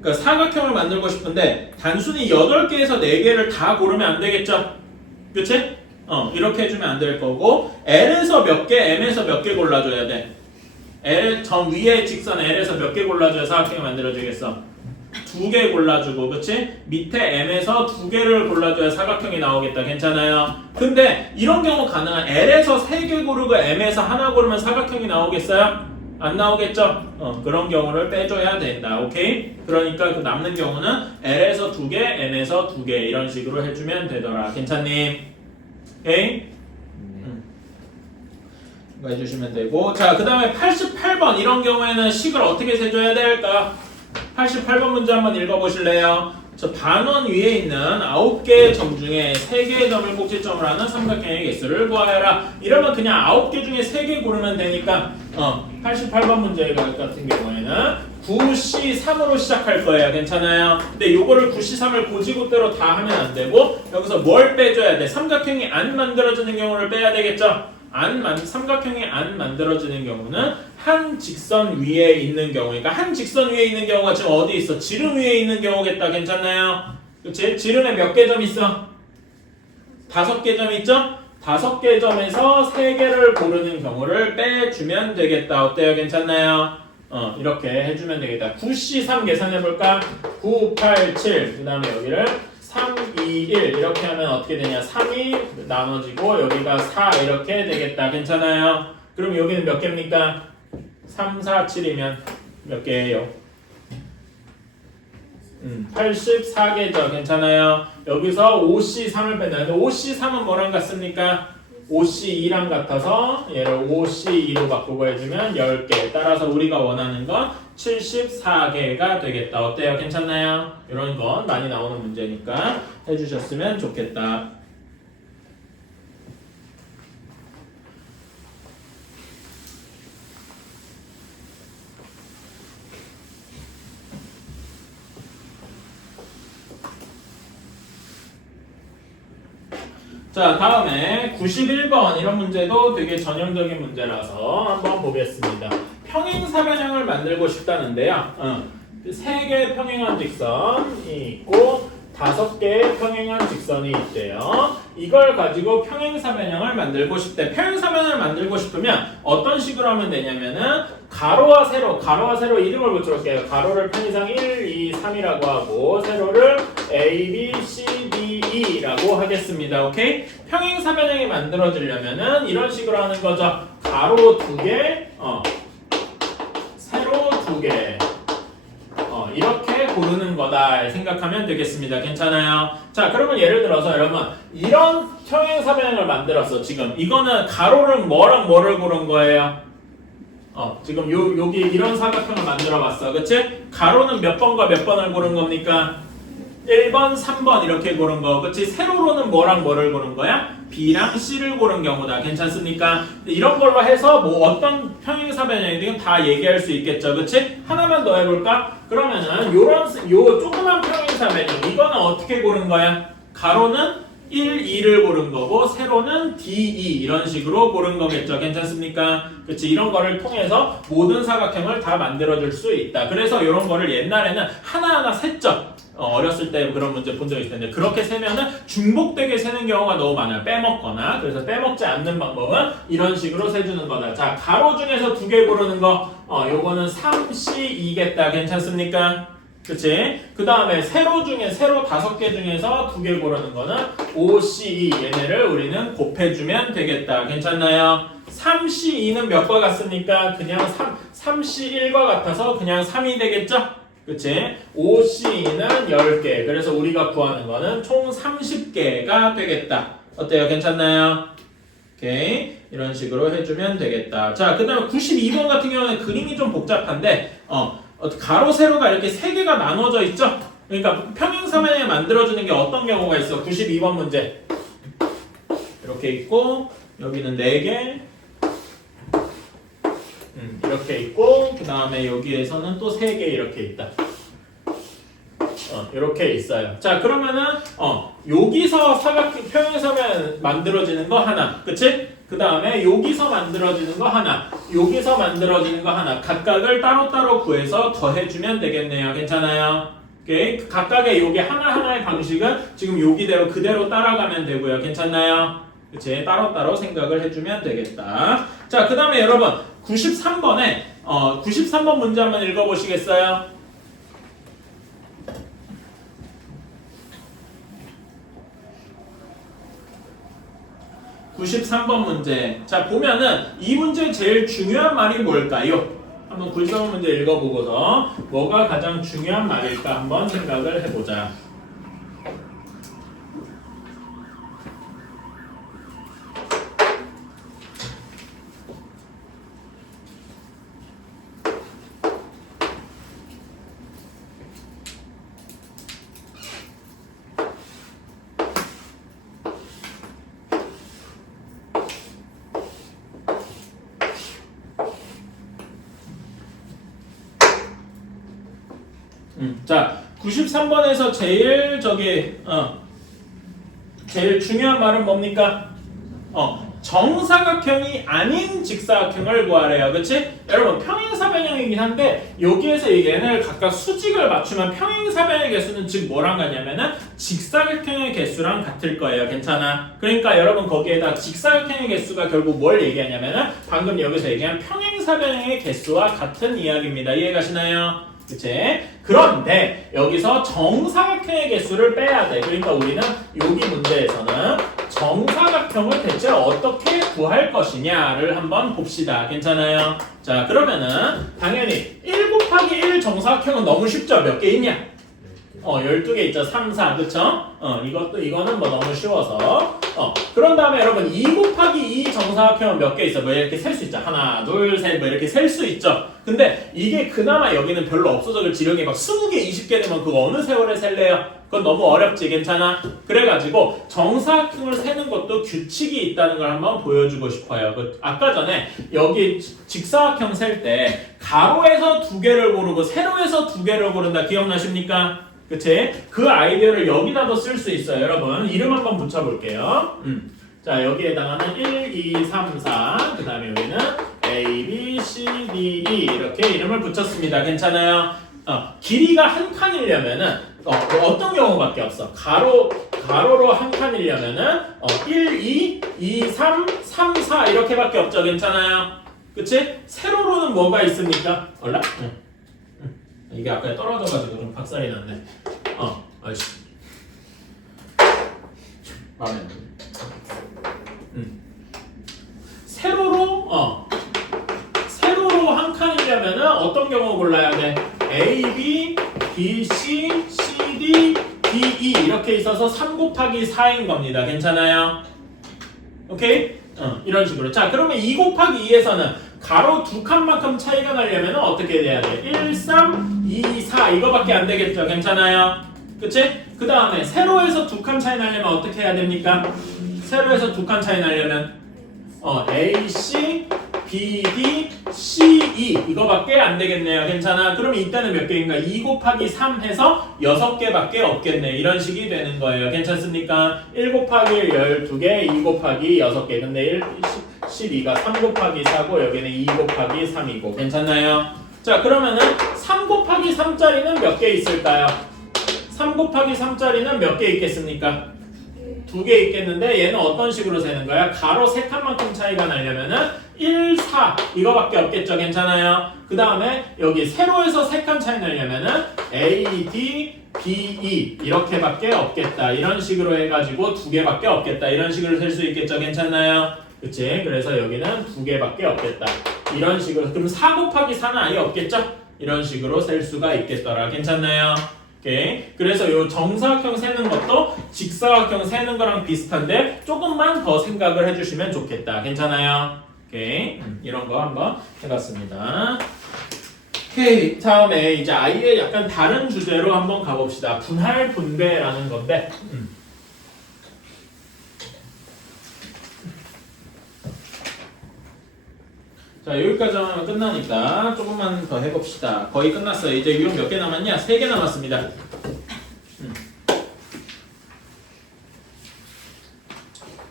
그러니까 사각형을 만들고 싶은데 단순히 8개에서 4개를 다 고르면 안 되겠죠? 그치? 이렇게 해주면 안 될 거고 L에서 몇 개, M에서 몇 개 골라줘야 돼? L 점 위에 직선 L에서 몇 개 골라줘야 사각형이 만들어지겠어? 2개 골라주고, 그치? 밑에 M에서 2개를 골라줘야 사각형이 나오겠다. 괜찮아요? 근데 이런 경우 가능한 L에서 3개 고르고 M에서 하나 고르면 사각형이 나오겠어요? 안 나오겠죠? 그런 경우를 빼줘야 된다. 오케이? 그러니까 그 남는 경우는 L에서 2개, M에서 2개 이런 식으로 해주면 되더라. 괜찮니? 오케이? 이거 해주시면 되고 자, 그 다음에 88번 이런 경우에는 식을 어떻게 세줘야 될까? 88번 문제 한번 읽어보실래요? 저 반원 위에 있는 9개의 점 중에 3개의 점을 꼭지점으로 하는 삼각형의 개수를 구하여라. 이러면 그냥 9개 중에 3개 고르면 되니까 88번 문제 같은 경우에는 9C3으로 시작할 거예요. 괜찮아요? 근데 요거를 9C3을 고지고대로 다 하면 안 되고 여기서 뭘 빼줘야 돼? 삼각형이 안 만들어지는 경우를 빼야 되겠죠? 삼각형이 안 만들어지는 경우는 한 직선 위에 있는 경우, 그러니까 한 직선 위에 있는 경우가 지금 어디 있어? 지름 위에 있는 경우겠다. 괜찮나요? 그치? 지름에 몇 개 점 있어? 5개 점 있죠? 5개 점에서 3개를 고르는 경우를 빼주면 되겠다. 어때요? 괜찮나요? 이렇게 해주면 되겠다. 9C3 계산해볼까? 9, 8, 7. 그 다음에 여기를 3, 2, 1 이렇게 하면 어떻게 되냐? 3이 나눠지고 여기가 4 이렇게 되겠다. 괜찮아요? 그럼 여기는 몇 개입니까? 3, 4, 7이면 몇 개예요? 84개죠. 괜찮아요. 여기서 5C3을 뺀다. 근데 5C3은 뭐랑 같습니까? 5C2랑 같아서 얘를 5C2로 바꾸고 해주면 10개. 따라서 우리가 원하는 건 74개가 되겠다. 어때요? 괜찮나요? 이런 건 많이 나오는 문제니까 해주셨으면 좋겠다. 자, 다음에 91번 이런 문제도 되게 전형적인 문제라서 한번 보겠습니다. 평행사변형을 만들고 싶다는데요. 3개의 평행한 직선이 있고 5개의 평행한 직선이 있대요. 이걸 가지고 평행사변형을 만들고 싶대. 평행사변형을 만들고 싶으면 어떤 식으로 하면 되냐면은 가로와 세로 이름을 붙여볼게요. 가로를 편의상 1, 2, 3이라고 하고 세로를 A, B, C, D, E라고 하겠습니다. 오케이? 평행사변형이 만들어지려면은 이런 식으로 하는 거죠. 가로 2개, 세로 2개. 이렇게 고르는 거다 생각하면 되겠습니다. 괜찮아요? 자, 그러면 예를 들어서 여러분 이런 평행사변형을 만들었어. 지금 이거는 가로는 뭐랑 뭐를 고른 거예요? 지금 여기 이런 사각형을 만들어 봤어. 그치? 가로는 몇 번과 몇 번을 고른 겁니까? 1번, 3번 이렇게 고른 거. 그치? 세로로는 뭐랑 뭐를 고른 거야? B랑 C를 고른 경우다. 괜찮습니까? 이런 걸로 해서 뭐 어떤 평행사변형이든 다 얘기할 수 있겠죠. 그치? 하나만 더 해볼까? 그러면은 요 조그만 평행사변형 이거는 어떻게 고른 거야? 가로는 1, 2를 고른 거고 세로는 D, E 이런 식으로 고른 거겠죠. 괜찮습니까? 그치? 이런 거를 통해서 모든 사각형을 다 만들어줄 수 있다. 그래서 이런 거를 옛날에는 하나하나 셌죠. 어렸을 때 그런 문제 본 적 있을 텐데 그렇게 세면은 중복되게 세는 경우가 너무 많아요. 빼먹거나. 그래서 빼먹지 않는 방법은 이런 식으로 세주는 거다. 자, 가로 중에서 2개 고르는 거 요거는 3C2겠다. 괜찮습니까? 그치? 그 다음에 세로 5개 중에서 2개 고르는 거는 5C2 얘네를 우리는 곱해주면 되겠다. 괜찮나요? 3C2는 몇과 같습니까? 그냥 3C1과 같아서 그냥 3이 되겠죠? 그치? 5C2는 10개. 그래서 우리가 구하는 거는 총 30개가 되겠다. 어때요? 괜찮나요? 오케이. 이런 식으로 해주면 되겠다. 자, 그 다음에 92번 같은 경우는 그림이 좀 복잡한데, 가로, 세로가 이렇게 3개가 나눠져 있죠? 그러니까 평행사변형을 만들어주는 게 어떤 경우가 있어? 92번 문제. 이렇게 있고, 여기는 4개. 이렇게 있고 그 다음에 여기에서는 또 3개 이렇게 있다. 이렇게 있어요. 자, 그러면은 여기서 평행사변 만들어지는 거 하나, 그치? 그 다음에 여기서 만들어지는 거 하나, 여기서 만들어지는 거 하나 각각을 따로따로 구해서 더해주면 되겠네요. 괜찮아요? 오케이? 각각의 요게 하나하나의 방식은 지금 여기대로 그대로 따라가면 되고요. 괜찮나요? 그치? 따로따로 생각을 해주면 되겠다. 자, 그 다음에 여러분 93번에 93번 문제 한번 읽어보시겠어요? (93번) 문제. 자, 보면은 이 문제의 제일 중요한 말이 뭘까요? 한번 93번 문제 읽어보고서 뭐가 가장 중요한 말일까 한번 생각을 해보자. 자, 93번에서 제일 제일 중요한 말은 뭡니까? 정사각형이 아닌 직사각형을 구하래요. 그치? 여러분 평행사변형이긴 한데 여기에서 얘네를 각각 수직을 맞추면 평행사변의 개수는 즉 뭐랑 같냐면은 직사각형의 개수랑 같을 거예요. 괜찮아? 그러니까 여러분 거기에다 직사각형의 개수가 결국 뭘 얘기하냐면은 방금 여기서 얘기한 평행사변형의 개수와 같은 이야기입니다. 이해가시나요? 그치? 그런데 여기서 정사각형의 개수를 빼야 돼. 그러니까 우리는 여기 문제에서는 정사각형을 대체 어떻게 구할 것이냐를 한번 봅시다. 괜찮아요? 자, 그러면은 당연히 1 곱하기 1 정사각형은 너무 쉽죠? 몇 개 있냐? 12개 있죠. 3, 4. 그쵸? 이거는 뭐 너무 쉬워서. 그런 다음에 여러분 2 곱하기 2 정사각형은 몇 개 있어? 뭐 이렇게 셀 수 있죠. 하나, 둘, 셋, 뭐 이렇게 셀 수 있죠. 근데 이게 그나마 여기는 별로 없어서 지령이 막 20개, 20개 되면 그거 어느 세월에 셀래요? 그건 너무 어렵지, 괜찮아? 그래가지고 정사각형을 세는 것도 규칙이 있다는 걸 한번 보여주고 싶어요. 아까 전에 여기 직사각형 셀 때 가로에서 2개를 고르고 세로에서 2개를 고른다. 기억나십니까? 그치? 그 아이디어를 여기다도 쓸 수 있어요. 여러분 이름 한번 붙여볼게요. 자, 여기에다가는 1, 2, 3, 4 그 다음에 여기는 A, B, C, D, E 이렇게 이름을 붙였습니다. 괜찮아요? 길이가 한 칸이려면은 어떤 경우밖에 없어. 가로로 한 칸이려면은 1, 2, 2, 3, 3, 4 이렇게밖에 없죠. 괜찮아요? 그치? 세로로는 뭐가 있습니까? 몰라? 이게 아까 떨어져가지고 좀 박살이 났네. 아이씨. 마음에 안 드네. 세로로 한 칸이려면은 어떤 경우 골라야 돼? A, B, B, C, C, D, D, E 이렇게 있어서 3 곱하기 4인 겁니다. 괜찮아요? 오케이? 이런 식으로. 자, 그러면 2 곱하기 2에서는 가로 2칸만큼 차이가 나려면 어떻게 돼야 돼? 1, 3, 2, 4 이거밖에 안 되겠죠? 괜찮아요? 그치? 그 다음에 세로에서 2칸 차이 나려면 어떻게 해야 됩니까? 세로에서 2칸 차이 나려면 A, C, B, D, C, E 이거밖에 안 되겠네요. 괜찮아? 그럼 이때는 몇 개인가? 2 곱하기 3 해서 6개밖에 없겠네. 이런 식이 되는 거예요. 괜찮습니까? 1 곱하기 1 12개, 2 곱하기 6개. 근데 12가 3 곱하기 4고 여기는 2 곱하기 3이고. 괜찮나요? 자, 그러면은 3 곱하기 3짜리는 몇 개 있을까요? 3 곱하기 3짜리는 몇 개 있겠습니까? 2개 있겠는데 얘는 어떤 식으로 세는 거야? 가로 3칸만큼 차이가 나려면은 1, 4 이거밖에 없겠죠. 괜찮아요? 그 다음에 여기 세로에서 3칸 차이 나려면은 A, D, B, E 이렇게밖에 없겠다. 이런 식으로 해가지고 2개밖에 없겠다. 이런 식으로 셀 수 있겠죠. 괜찮나요? 그치? 그래서 여기는 2개밖에 없겠다. 이런 식으로. 그럼 4 곱하기 4는 아예 없겠죠? 이런 식으로 셀 수가 있겠더라. 괜찮나요? 오케이. 그래서 요 정사각형 세는 것도 직사각형 세는 거랑 비슷한데 조금만 더 생각을 해주시면 좋겠다. 괜찮아요? 오케이. 이런 거 한번 해봤습니다. 오케이. 다음에 이제 아예 약간 다른 주제로 한번 가봅시다. 분할 분배라는 건데. 자, 여기까지 하면 끝나니까 조금만 더 해봅시다. 거의 끝났어요. 이제 유형 몇 개 남았냐? 3개 남았습니다.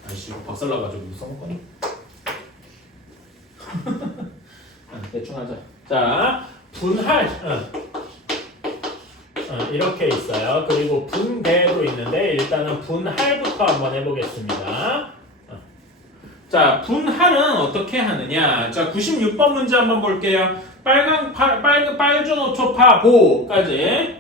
아이씨, 이거 박살나가지고 써먹거니? 대충 하자. 자, 분할. 이렇게 있어요. 그리고 분배도 있는데 일단은 분할부터 한번 해보겠습니다. 자, 분할은 어떻게 하느냐? 자, 96번 문제 한번 볼게요. 빨주노초파 보까지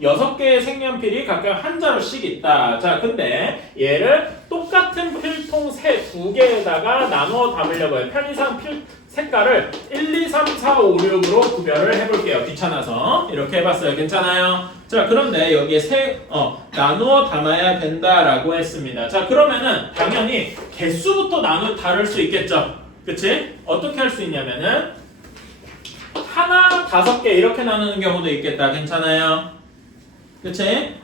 6개의 색연필이 각각 한 자루씩 있다. 자, 근데 얘를 똑같은 필통 2개에다가 나눠 담으려고 해요. 편의상 색깔을 1, 2, 3, 4, 5, 6으로 구별을 해볼게요. 귀찮아서 이렇게 해봤어요. 괜찮아요? 자, 그런데 여기에 나누어 담아야 된다라고 했습니다. 자, 그러면은 당연히 개수부터 다를 수 있겠죠. 그치? 어떻게 할 수 있냐면은 하나, 5개 이렇게 나누는 경우도 있겠다. 괜찮아요? 그치?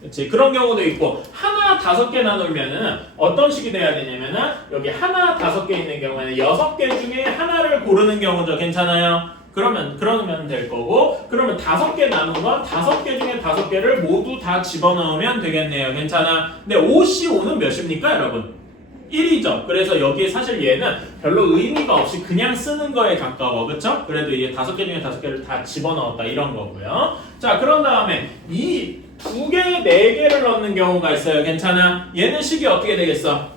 그치? 그런 경우도 있고 하나, 5개 나누면은 어떤 식이 돼야 되냐면은 여기 하나, 5개 있는 경우에는 6개 중에 하나를 고르는 경우죠. 괜찮아요? 그러면 될 거고 그러면 5개 나눈 건 5개 중에 5개를 모두 다 집어넣으면 되겠네요. 괜찮아? 근데 5C5는 몇입니까, 여러분? 1이죠. 그래서 여기에 사실 얘는 별로 의미가 없이 그냥 쓰는 거에 가까워. 그쵸? 그래도 이게 5개 중에 5개를 다 집어넣었다 이런 거고요. 자, 그런 다음에 이 2개, 4개를 넣는 경우가 있어요. 괜찮아? 얘는 식이 어떻게 되겠어?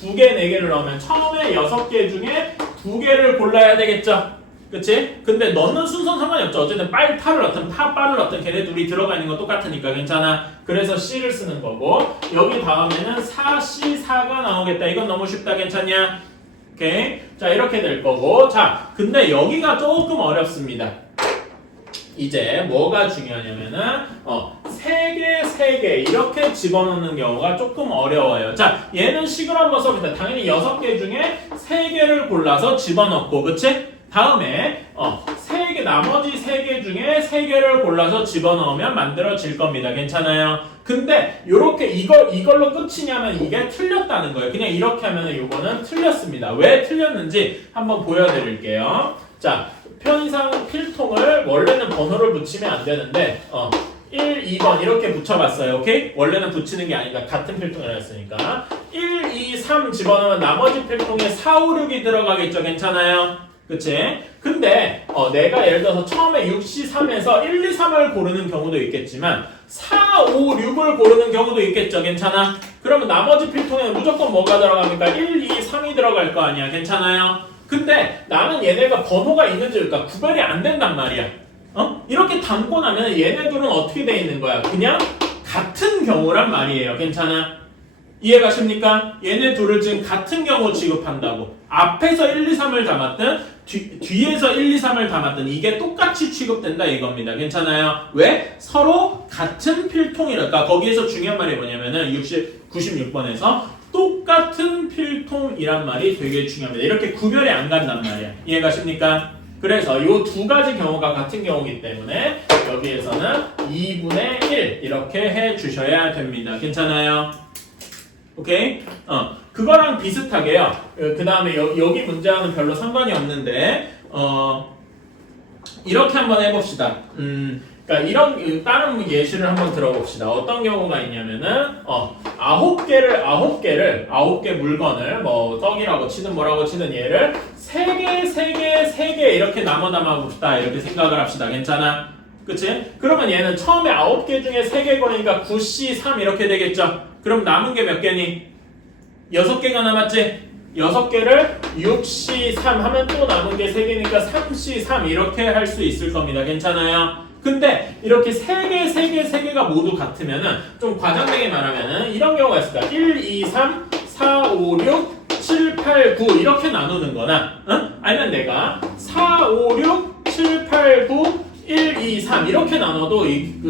2개, 4개를 넣으면 처음에 6개 중에 2개를 골라야 되겠죠? 그치? 근데 넣는 순서는 상관이 없죠. 어쨌든 파를 넣든 파를 넣든 걔네 둘이 들어가 있는 건 똑같으니까. 괜찮아? 그래서 C를 쓰는 거고 여기 다음에는 4C4가 나오겠다. 이건 너무 쉽다. 괜찮냐? 오케이. 자, 이렇게 될 거고 자, 근데 여기가 조금 어렵습니다. 이제 뭐가 중요하냐면은 세 개 이렇게 집어넣는 경우가 조금 어려워요. 자, 얘는 식을 한번 써봅시다. 당연히 6개 중에 3개를 골라서 집어넣고, 그치? 다음에 나머지 3개 중에 3개를 골라서 집어넣으면 만들어질 겁니다. 괜찮아요? 근데 요렇게 이걸로 끝이냐면 이게 틀렸다는 거예요. 그냥 이렇게 하면 요거는 틀렸습니다. 왜 틀렸는지 한번 보여드릴게요. 자, 편의상 필통을 원래는 번호를 붙이면 안 되는데 1, 2번 이렇게 붙여봤어요. 오케이? 원래는 붙이는 게 아니라 같은 필통이라 했으니까 1, 2, 3 집어넣으면 나머지 필통에 4, 5, 6이 들어가겠죠. 괜찮아요? 그치? 근데 내가 예를 들어서 처음에 6C, 3에서 1, 2, 3을 고르는 경우도 있겠지만 4, 5, 6을 고르는 경우도 있겠죠. 괜찮아? 그러면 나머지 필통에는 무조건 뭐가 들어갑니까? 1, 2, 3이 들어갈 거 아니야. 괜찮아요? 근데 나는 얘네가 번호가 있는지 그러니까 구별이 안 된단 말이야. 이렇게 담고 나면 얘네들은 어떻게 돼 있는 거야? 그냥 같은 경우란 말이에요. 괜찮아? 이해가십니까? 얘네 둘을 지금 같은 경우 취급한다고. 앞에서 1, 2, 3을 담았든 뒤에서 1, 2, 3을 담았든 이게 똑같이 취급된다 이겁니다. 괜찮아요? 왜? 서로 같은 필통이랄까. 거기에서 중요한 말이 뭐냐면은 96번에서 똑같은 필통이란 말이 되게 중요합니다. 이렇게 구별이 안 간단 말이야. 이해가십니까? 그래서 이 두 가지 경우가 같은 경우이기 때문에 여기에서는 2분의 1 이렇게 해 주셔야 됩니다. 괜찮아요? 오케이? 그거랑 비슷하게요. 그 다음에 여기 문제와는 별로 상관이 없는데 이렇게 한번 해봅시다. 그러니까 이런 다른 예시를 한번 들어봅시다. 어떤 경우가 있냐면은 9개 물건을 뭐 떡이라고 치든 뭐라고 치든 얘를 3개 이렇게 나눠 봅시다. 이렇게 생각을 합시다. 괜찮아? 그치? 그러면 얘는 처음에 9개 중에 3개 거니까 9C 3 이렇게 되겠죠? 그럼 남은 게 몇 개니? 6개가 남았지? 6개를 6C 3 하면 또 남은 게 3개니까 3C 3 이렇게 할 수 있을 겁니다. 괜찮아요? 근데 이렇게 3개가 모두 같으면은 좀 과장되게 말하면은 이런 경우가 있을까? 1, 2, 3, 4, 5, 6, 7, 8, 9 이렇게 나누는 거나 아니면 내가 4, 5, 6, 7, 8, 9 1, 2, 3 이렇게 나눠도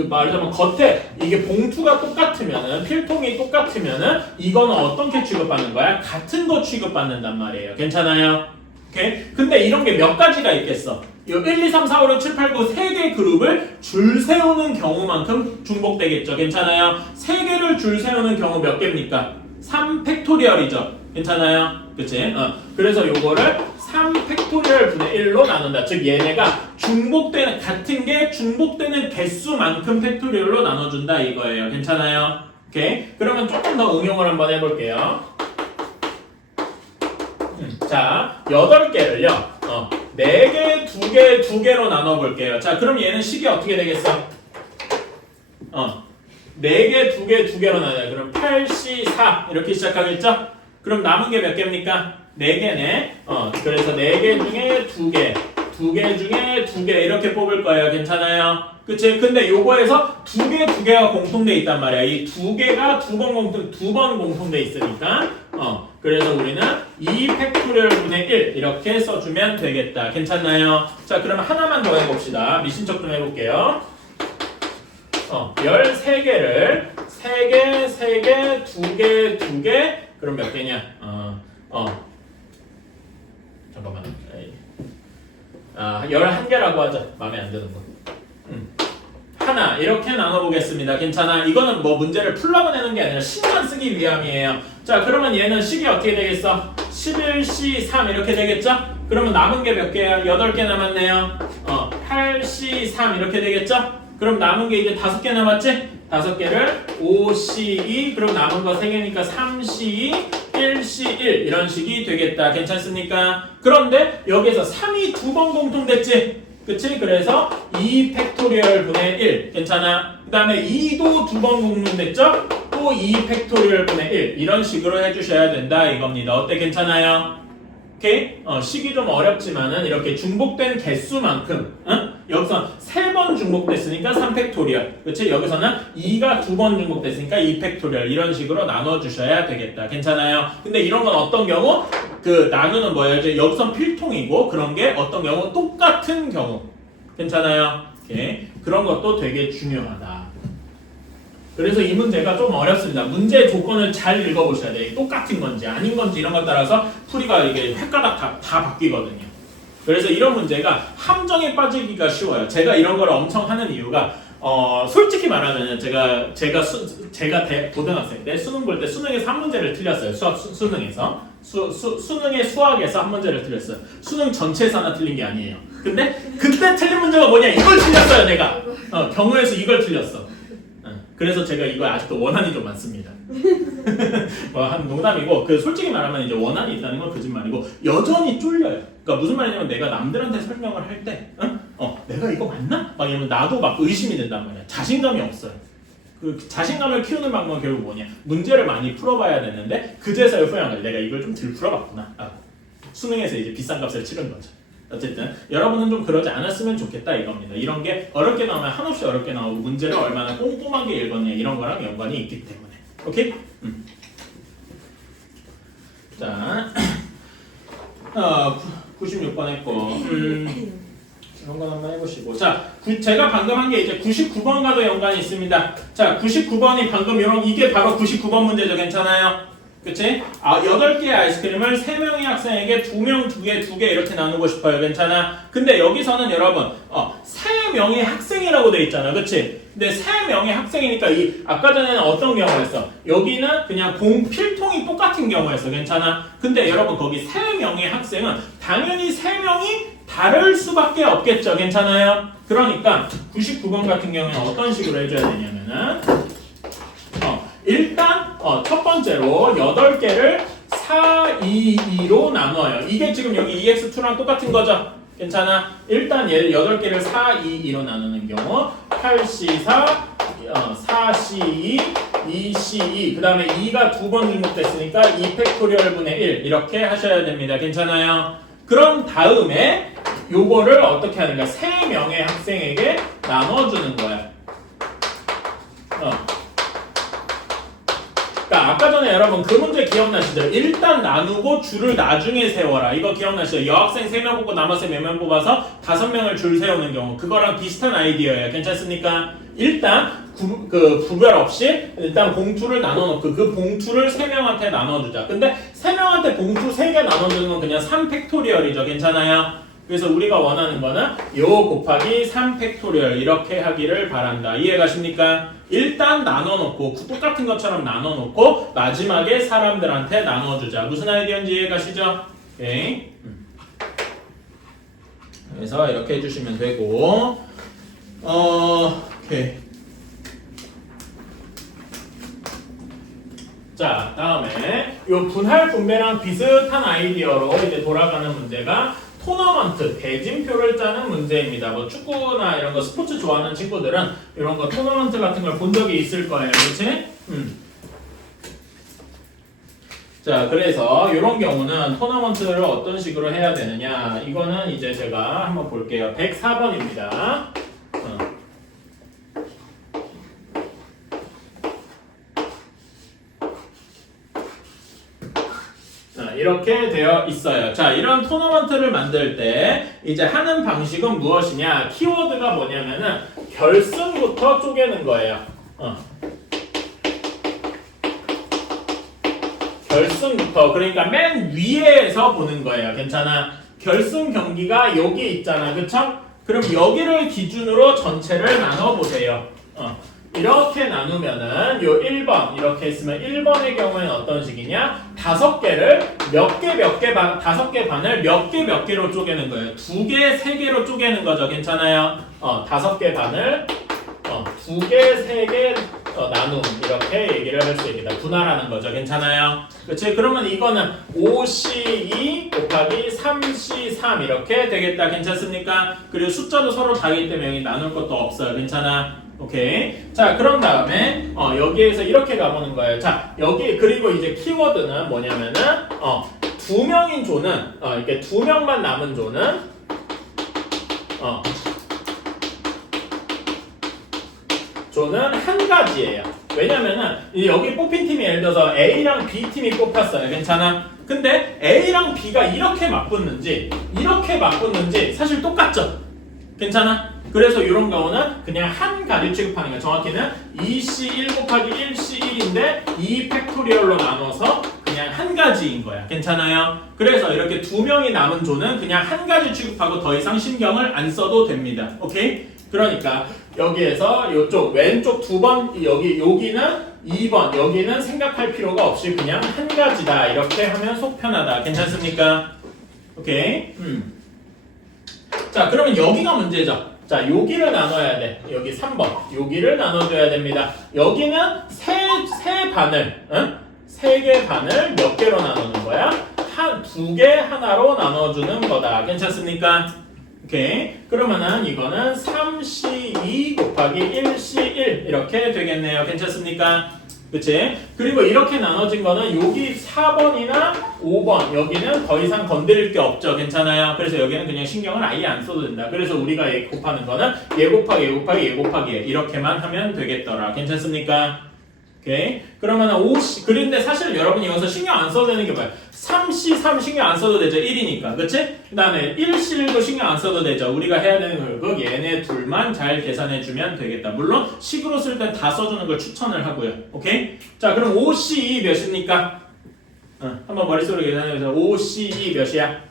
말하자면 겉에 이게 봉투가 똑같으면은 필통이 똑같으면은 이거는 어떻게 취급받는 거야? 같은 거 취급받는단 말이에요. 괜찮아요? 오케이? 근데 이런 게 몇 가지가 있겠어. 이 1, 2, 3, 4, 5, 6, 7, 8, 9 3개 그룹을 줄 세우는 경우만큼 중복되겠죠. 괜찮아요? 3개를 줄 세우는 경우 몇 개입니까? 3팩토리얼이죠. 괜찮아요? 그치? 그래서 요거를 3팩토리얼 분의 1로 나눈다. 즉 얘네가 같은 게 중복되는 개수만큼 팩토리얼로 나눠준다 이거예요. 괜찮아요? 오케이? 그러면 조금 더 응용을 한번 해볼게요. 자, 8개를요. 4개, 2개, 2개로 나눠볼게요. 자, 그럼 얘는 식이 어떻게 되겠어? 4개, 2개, 2개로 나눠요. 그럼 8C4 이렇게 시작하겠죠? 그럼 남은 게 몇 개입니까? 4개네. 그래서 4개 중에 2개, 2개 중에 2개 이렇게 뽑을 거예요. 괜찮아요? 그치? 근데 요거에서 2개가 공통돼 있단 말이야. 이 2개가 두 번 공통돼 있으니까 그래서 우리는 2팩토리얼 분의 1 이렇게 써주면 되겠다. 괜찮나요? 자, 그러면 하나만 더 해봅시다. 미신척 좀 해볼게요. 13개를 3개, 3개, 2개, 2개 그럼 몇 개냐? 잠깐만. 11개라고 하자. 마음에 안 드는 거. 하나 이렇게 나눠보겠습니다. 괜찮아? 이거는 뭐 문제를 풀라고 내는 게 아니라 식만 쓰기 위함이에요. 자, 그러면 얘는 식이 어떻게 되겠어? 11C3 이렇게 되겠죠? 그러면 남은 게 몇 개야? 8개 남았네요. 8C3 이렇게 되겠죠? 그럼 남은 게 이제 5개 남았지? 5개를 5C2 그럼 남은 거 3개니까 3C2 1C1 이런 식이 되겠다. 괜찮습니까? 그런데 여기서 3이 2번 공통됐지? 그치? 그래서 2팩토리얼 분의 1 괜찮아? 그 다음에 2도 2번 공통됐죠? 또 2팩토리얼 분의 1 이런 식으로 해주셔야 된다 이겁니다. 어때? 괜찮아요? 오케이? 식이 좀 어렵지만은 이렇게 중복된 개수만큼 여기서 3번 중복됐으니까 3팩토리얼 그치? 여기서는 2가 2번 중복됐으니까 2팩토리얼 이런 식으로 나눠주셔야 되겠다. 괜찮아요? 근데 이런 건 어떤 경우? 그 나누는 뭐예요? 여기선 필통이고 그런 게 어떤 경우? 똑같은 경우 괜찮아요? 오케이? 그런 것도 되게 중요하다. 그래서 이 문제가 좀 어렵습니다. 문제 조건을 잘 읽어보셔야 돼요. 똑같은 건지 아닌 건지 이런 것 따라서 풀이가 이게 헷가닥 다 바뀌거든요. 그래서 이런 문제가 함정에 빠지기가 쉬워요. 제가 이런 걸 엄청 하는 이유가 솔직히 말하면 제가 고등학생 때 수능 볼 때 수능에서 한 문제를 틀렸어요. 수능에서 수능의 수학에서 한 문제를 틀렸어요. 수능 전체에서 하나 틀린 게 아니에요. 근데 그때 틀린 문제가 뭐냐? 이걸 틀렸어요, 내가. 경우에서 이걸 틀렸어. 그래서 제가 이거 아직도 원한이 좀 많습니다. 한 농담이고 솔직히 말하면 이제 원한이 있다는 건 거짓말이고 여전히 쫄려요. 그러니까 무슨 말이냐면 내가 남들한테 설명을 할 때 내가 이거 맞나? 막 이러면 나도 막 의심이 된단 말이야. 자신감이 없어요. 그 자신감을 키우는 방법은 결국 뭐냐? 문제를 많이 풀어봐야 되는데 그제서야 후회한 거야. 내가 이걸 좀 덜 풀어봤구나. 수능에서 이제 비싼 값을 치른 거죠. 어쨌든 여러분은 좀 그러지 않았으면 좋겠다 이겁니다. 이런 게 어렵게 나오면 한없이 어렵게 나오고 문제를 얼마나 꼼꼼하게 읽었냐 이런 거랑 연관이 있기 때문에. 오케이? 자, 96번 했고 이런 건 한번 해보시고 자, 제가 방금 한 게 이제 99번과도 연관이 있습니다. 자, 99번이 방금 이게 바로 99번 문제죠. 괜찮아요? 그치? 8개의 아이스크림을 3명의 학생에게 2명, 2개, 2개 이렇게 나누고 싶어요. 괜찮아? 근데 여기서는 여러분 3명의 학생이라고 돼 있잖아. 그치? 근데 3명의 학생이니까 아까 전에는 어떤 경우였어? 여기는 그냥 필통이 똑같은 경우였어. 괜찮아? 근데 여러분 거기 3명의 학생은 당연히 3명이 다를 수밖에 없겠죠. 괜찮아요? 그러니까 99번 같은 경우는 어떤 식으로 해줘야 되냐면은 일단 첫 번째로 8개를 4, 2, 2로 나눠요. 이게 지금 여기 EX2랑 똑같은 거죠? 괜찮아? 일단 얘를 8개를 4, 2, 2로 나누는 경우 8C4, 4C2, 2C2 그 다음에 2가 2번 중복됐으니까 2팩토리얼 분의 1 이렇게 하셔야 됩니다. 괜찮아요? 그런 다음에 요거를 어떻게 하는가? 3명의 학생에게 나눠주는 거야. 그러니까 아까 전에 여러분 그 문제 기억나시죠? 일단 나누고 줄을 나중에 세워라. 이거 기억나시죠? 여학생 3명 뽑고 나머지 몇 명 뽑아서 5명을 줄 세우는 경우 그거랑 비슷한 아이디어예요. 괜찮습니까? 일단 구별 없이 일단 봉투를 나눠놓고 그 봉투를 3명한테 나눠주자. 근데 3명한테 봉투 3개 나눠주는 건 그냥 3팩토리얼이죠. 괜찮아요? 그래서 우리가 원하는 거는 요 곱하기 3팩토리얼 이렇게 하기를 바란다. 이해가십니까? 일단 나눠놓고 똑같은 것처럼 나눠놓고 마지막에 사람들한테 나눠주자. 무슨 아이디어인지 이해가시죠? 오케이. 그래서 이렇게 해주시면 되고 오케이. 자, 다음에 요 분할 분배랑 비슷한 아이디어로 이제 돌아가는 문제가 토너먼트, 대진표를 짜는 문제입니다. 뭐 축구나 이런 거 스포츠 좋아하는 친구들은 이런 거 토너먼트 같은 걸 본 적이 있을 거예요. 그렇지? 자, 그래서 이런 경우는 토너먼트를 어떤 식으로 해야 되느냐? 이거는 이제 제가 한번 볼게요. 104번입니다. 이렇게 되어 있어요. 자, 이런 토너먼트를 만들 때 이제 하는 방식은 무엇이냐? 키워드가 뭐냐면은 결승부터 쪼개는 거예요. 결승부터 그러니까 맨 위에서 보는 거예요. 괜찮아? 결승 경기가 여기 있잖아. 그쵸? 그럼 여기를 기준으로 전체를 나눠보세요. 이렇게 나누면은 요 1번 이렇게 했으면 1번의 경우에는 어떤 식이냐? 5개를 몇 개 5개 반을 몇 개로 쪼개는 거예요. 2개, 3개로 쪼개는 거죠. 괜찮아요? 5개 반을 2개, 3개 나눔 이렇게 얘기를 할 수 있겠다. 분할하는 거죠. 괜찮아요? 그렇지? 그러면 이거는 5C2 곱하기 3C3 이렇게 되겠다. 괜찮습니까? 그리고 숫자도 서로 다르기 때문에 여기 나눌 것도 없어요. 괜찮아? 오케이. 자, 그런 다음에 여기에서 이렇게 가보는 거예요. 자, 여기 그리고 이제 키워드는 뭐냐면은 2명인 조는 이렇게 2명만 남은 조는 조는 한 가지예요. 왜냐면은 여기 뽑힌 팀이 예를 들어서 A랑 B 팀이 뽑혔어요. 괜찮아? 근데 A랑 B가 이렇게 맞붙는지 이렇게 맞붙는지 사실 똑같죠. 괜찮아? 그래서 이런 경우는 그냥 한 가지 취급하는 거야. 정확히는 2C1 곱하기 1C1인데 2 팩토리얼로 나눠서 그냥 한 가지인 거야. 괜찮아요? 그래서 이렇게 두 명이 남은 조는 그냥 한 가지 취급하고 더 이상 신경을 안 써도 됩니다. 오케이? 그러니까 여기에서 이쪽 왼쪽 두 번 여기는 2번 여기는 생각할 필요가 없이 그냥 한 가지다. 이렇게 하면 속 편하다. 괜찮습니까? 오케이? 자, 그러면 여기가 문제죠. 자, 여기를 나눠야 돼. 여기 3번. 여기를 나눠줘야 됩니다. 여기는 세 반을, 세 개 반을 몇 개로 나누는 거야? 두 개 하나로 나눠주는 거다. 괜찮습니까? 오케이. 그러면은 이거는 3C2 곱하기 1C1 이렇게 되겠네요. 괜찮습니까? 그치? 그리고 이렇게 나눠진 거는 여기 4번이나 5번 여기는 더 이상 건드릴 게 없죠. 괜찮아요? 그래서 여기는 그냥 신경을 아예 안 써도 된다. 그래서 우리가 얘 곱하는 거는 얘 곱하기 얘 곱하기 얘 곱하기 얘 이렇게만 하면 되겠더라. 괜찮습니까? 오케이. 그러면은 5C 그런데 사실 여러분이 여기서 신경 안 써도 되는 게 뭐야? 3C3 신경 안 써도 되죠. 1이니까. 그치? 그 다음에 1C1도 신경 안 써도 되죠. 우리가 해야 되는 거 얘네 둘만 잘 계산해 주면 되겠다. 물론 식으로 쓸 땐 다 써주는 걸 추천을 하고요. 오케이? 자, 그럼 5C2 몇입니까? 한번 머릿속으로 계산해보세요. 5C2 몇이야?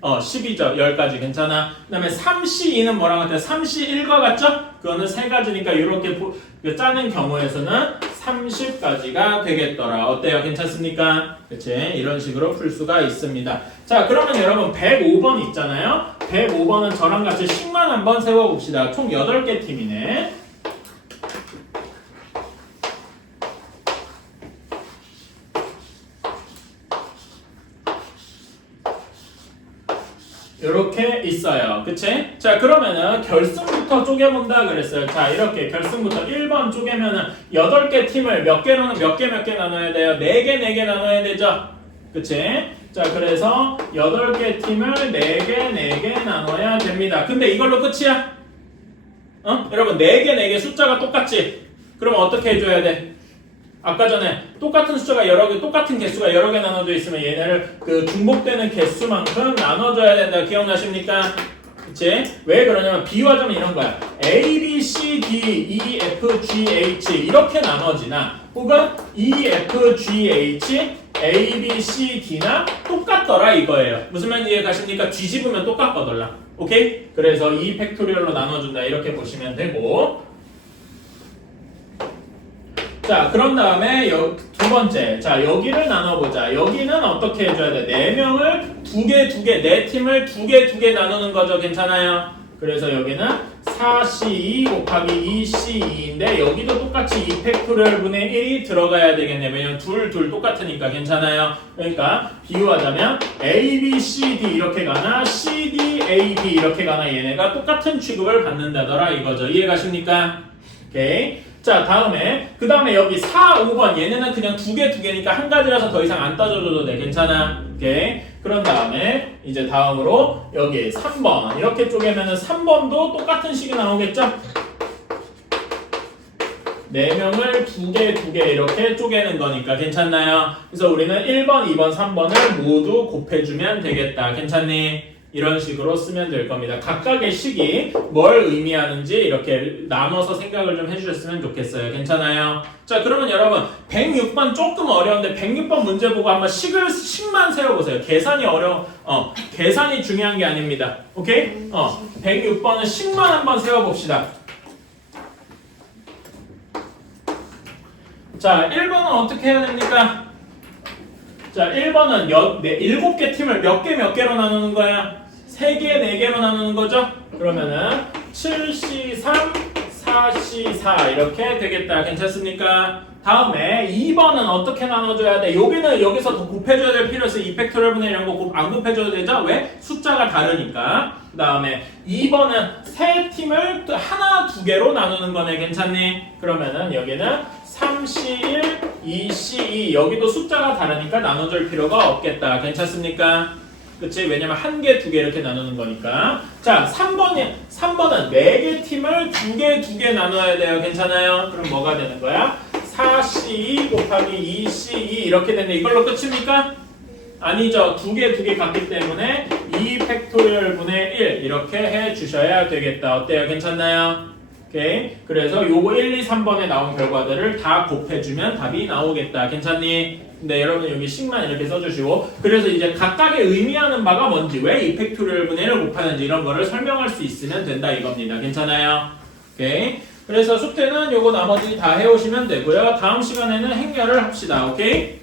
10이죠. 10가지 괜찮아. 그 다음에 3C2는 뭐랑 같아요? 3C1과 같죠? 그거는 세 가지니까 이렇게 짜는 경우에서는 30가지가 되겠더라. 어때요? 괜찮습니까? 그치? 이런 식으로 풀 수가 있습니다. 자, 그러면 여러분 105번 있잖아요. 105번은 저랑 같이 식만 한번 세워봅시다. 총 8개 팀이네. 이렇게 있어요. 그치? 자, 그러면은 결승부터 쪼개본다 그랬어요. 자, 이렇게 결승부터 1번 쪼개면은 8개 팀을 몇 개 나눠야 돼요? 4개 나눠야 되죠? 그치? 자, 그래서 8개 팀을 4개 나눠야 됩니다. 근데 이걸로 끝이야? 여러분, 4개 숫자가 똑같지? 그럼 어떻게 해줘야 돼? 아까 전에 똑같은 숫자가 똑같은 개수가 여러 개 나눠져 있으면 얘네를 그 중복되는 개수만큼 나눠줘야 된다. 기억나십니까? 그치? 왜 그러냐면 비유하자면 이런 거야. A, B, C, D, E, F, G, H 이렇게 나눠지나 혹은 E, F, G, H, A, B, C, D나 똑같더라 이거예요. 무슨 말인지 이해 가십니까? 뒤집으면 똑같거들라. 오케이? 그래서 2 팩토리얼로 나눠준다 이렇게 보시면 되고 자, 그런 다음에 두 번째. 자, 여기를 나눠보자. 여기는 어떻게 해줘야 돼? 4명을 두 개, 네 팀을 두 개 나누는 거죠. 괜찮아요? 그래서 여기는 4C2 곱하기 2C2인데 여기도 똑같이 2 팩토리얼 분의 1이 들어가야 되겠네. 왜냐면 둘 똑같으니까 괜찮아요? 그러니까 비유하자면 A, B, C, D 이렇게 가나 C, D, A, B 이렇게 가나 얘네가 똑같은 취급을 받는다더라 이거죠. 이해 가십니까? 오케이. 자, 그 다음에 여기 4, 5번 얘네는 그냥 두 개니까 한 가지라서 더 이상 안 따져줘도 돼. 괜찮아? 오케이. 그런 다음에 이제 다음으로 여기 3번 이렇게 쪼개면은 3번도 똑같은 식이 나오겠죠? 4명을 두 개 이렇게 쪼개는 거니까 괜찮나요? 그래서 우리는 1번, 2번, 3번을 모두 곱해주면 되겠다. 괜찮니? 이런 식으로 쓰면 될 겁니다. 각각의 식이 뭘 의미하는지 이렇게 나눠서 생각을 좀 해주셨으면 좋겠어요. 괜찮아요? 자, 그러면 여러분 106번 조금 어려운데 106번 문제 보고 한번 식만 세워보세요. 계산이 계산이 중요한 게 아닙니다. 오케이? 106번은 식만 한번 세워봅시다. 자, 1번은 어떻게 해야 됩니까? 자, 1번은 7개 팀을 몇 개로 나누는 거야? 3개, 4개로 나누는 거죠? 그러면은 7C3, 4C4 이렇게 되겠다. 괜찮습니까? 다음에 2번은 어떻게 나눠줘야 돼? 여기서 더 곱해줘야 될 필요 있어. 2팩토리얼 분의 1이라고 안 곱해줘도 되죠? 왜? 숫자가 다르니까. 그 다음에 2번은 세 팀을 하나, 2개로 나누는 거네. 괜찮니? 그러면은 여기는 3C1, 2C2 여기도 숫자가 다르니까 나눠줄 필요가 없겠다. 괜찮습니까? 그치? 왜냐면 1개, 2개 이렇게 나누는 거니까. 자, 3번은 4개 팀을 2개 나눠야 돼요. 괜찮아요? 그럼 뭐가 되는 거야? 4C2 곱하기 2C2 이렇게 되는데 이걸로 끝입니까? 아니죠. 두 개 같기 때문에 2 팩토리얼 분의 1 이렇게 해 주셔야 되겠다. 어때요? 괜찮나요? 오케이. 그래서 요거 1, 2, 3번에 나온 결과들을 다 곱해주면 답이 나오겠다. 괜찮니? 네, 여러분 여기 식만 이렇게 써주시고 그래서 이제 각각의 의미하는 바가 뭔지 왜 2 팩토리얼 분의 1을 곱하는지 이런 거를 설명할 수 있으면 된다 이겁니다. 괜찮아요? 오케이. 그래서 숙제는 요거 나머지 다 해오시면 되고요. 다음 시간에는 행렬을 합시다. 오케이?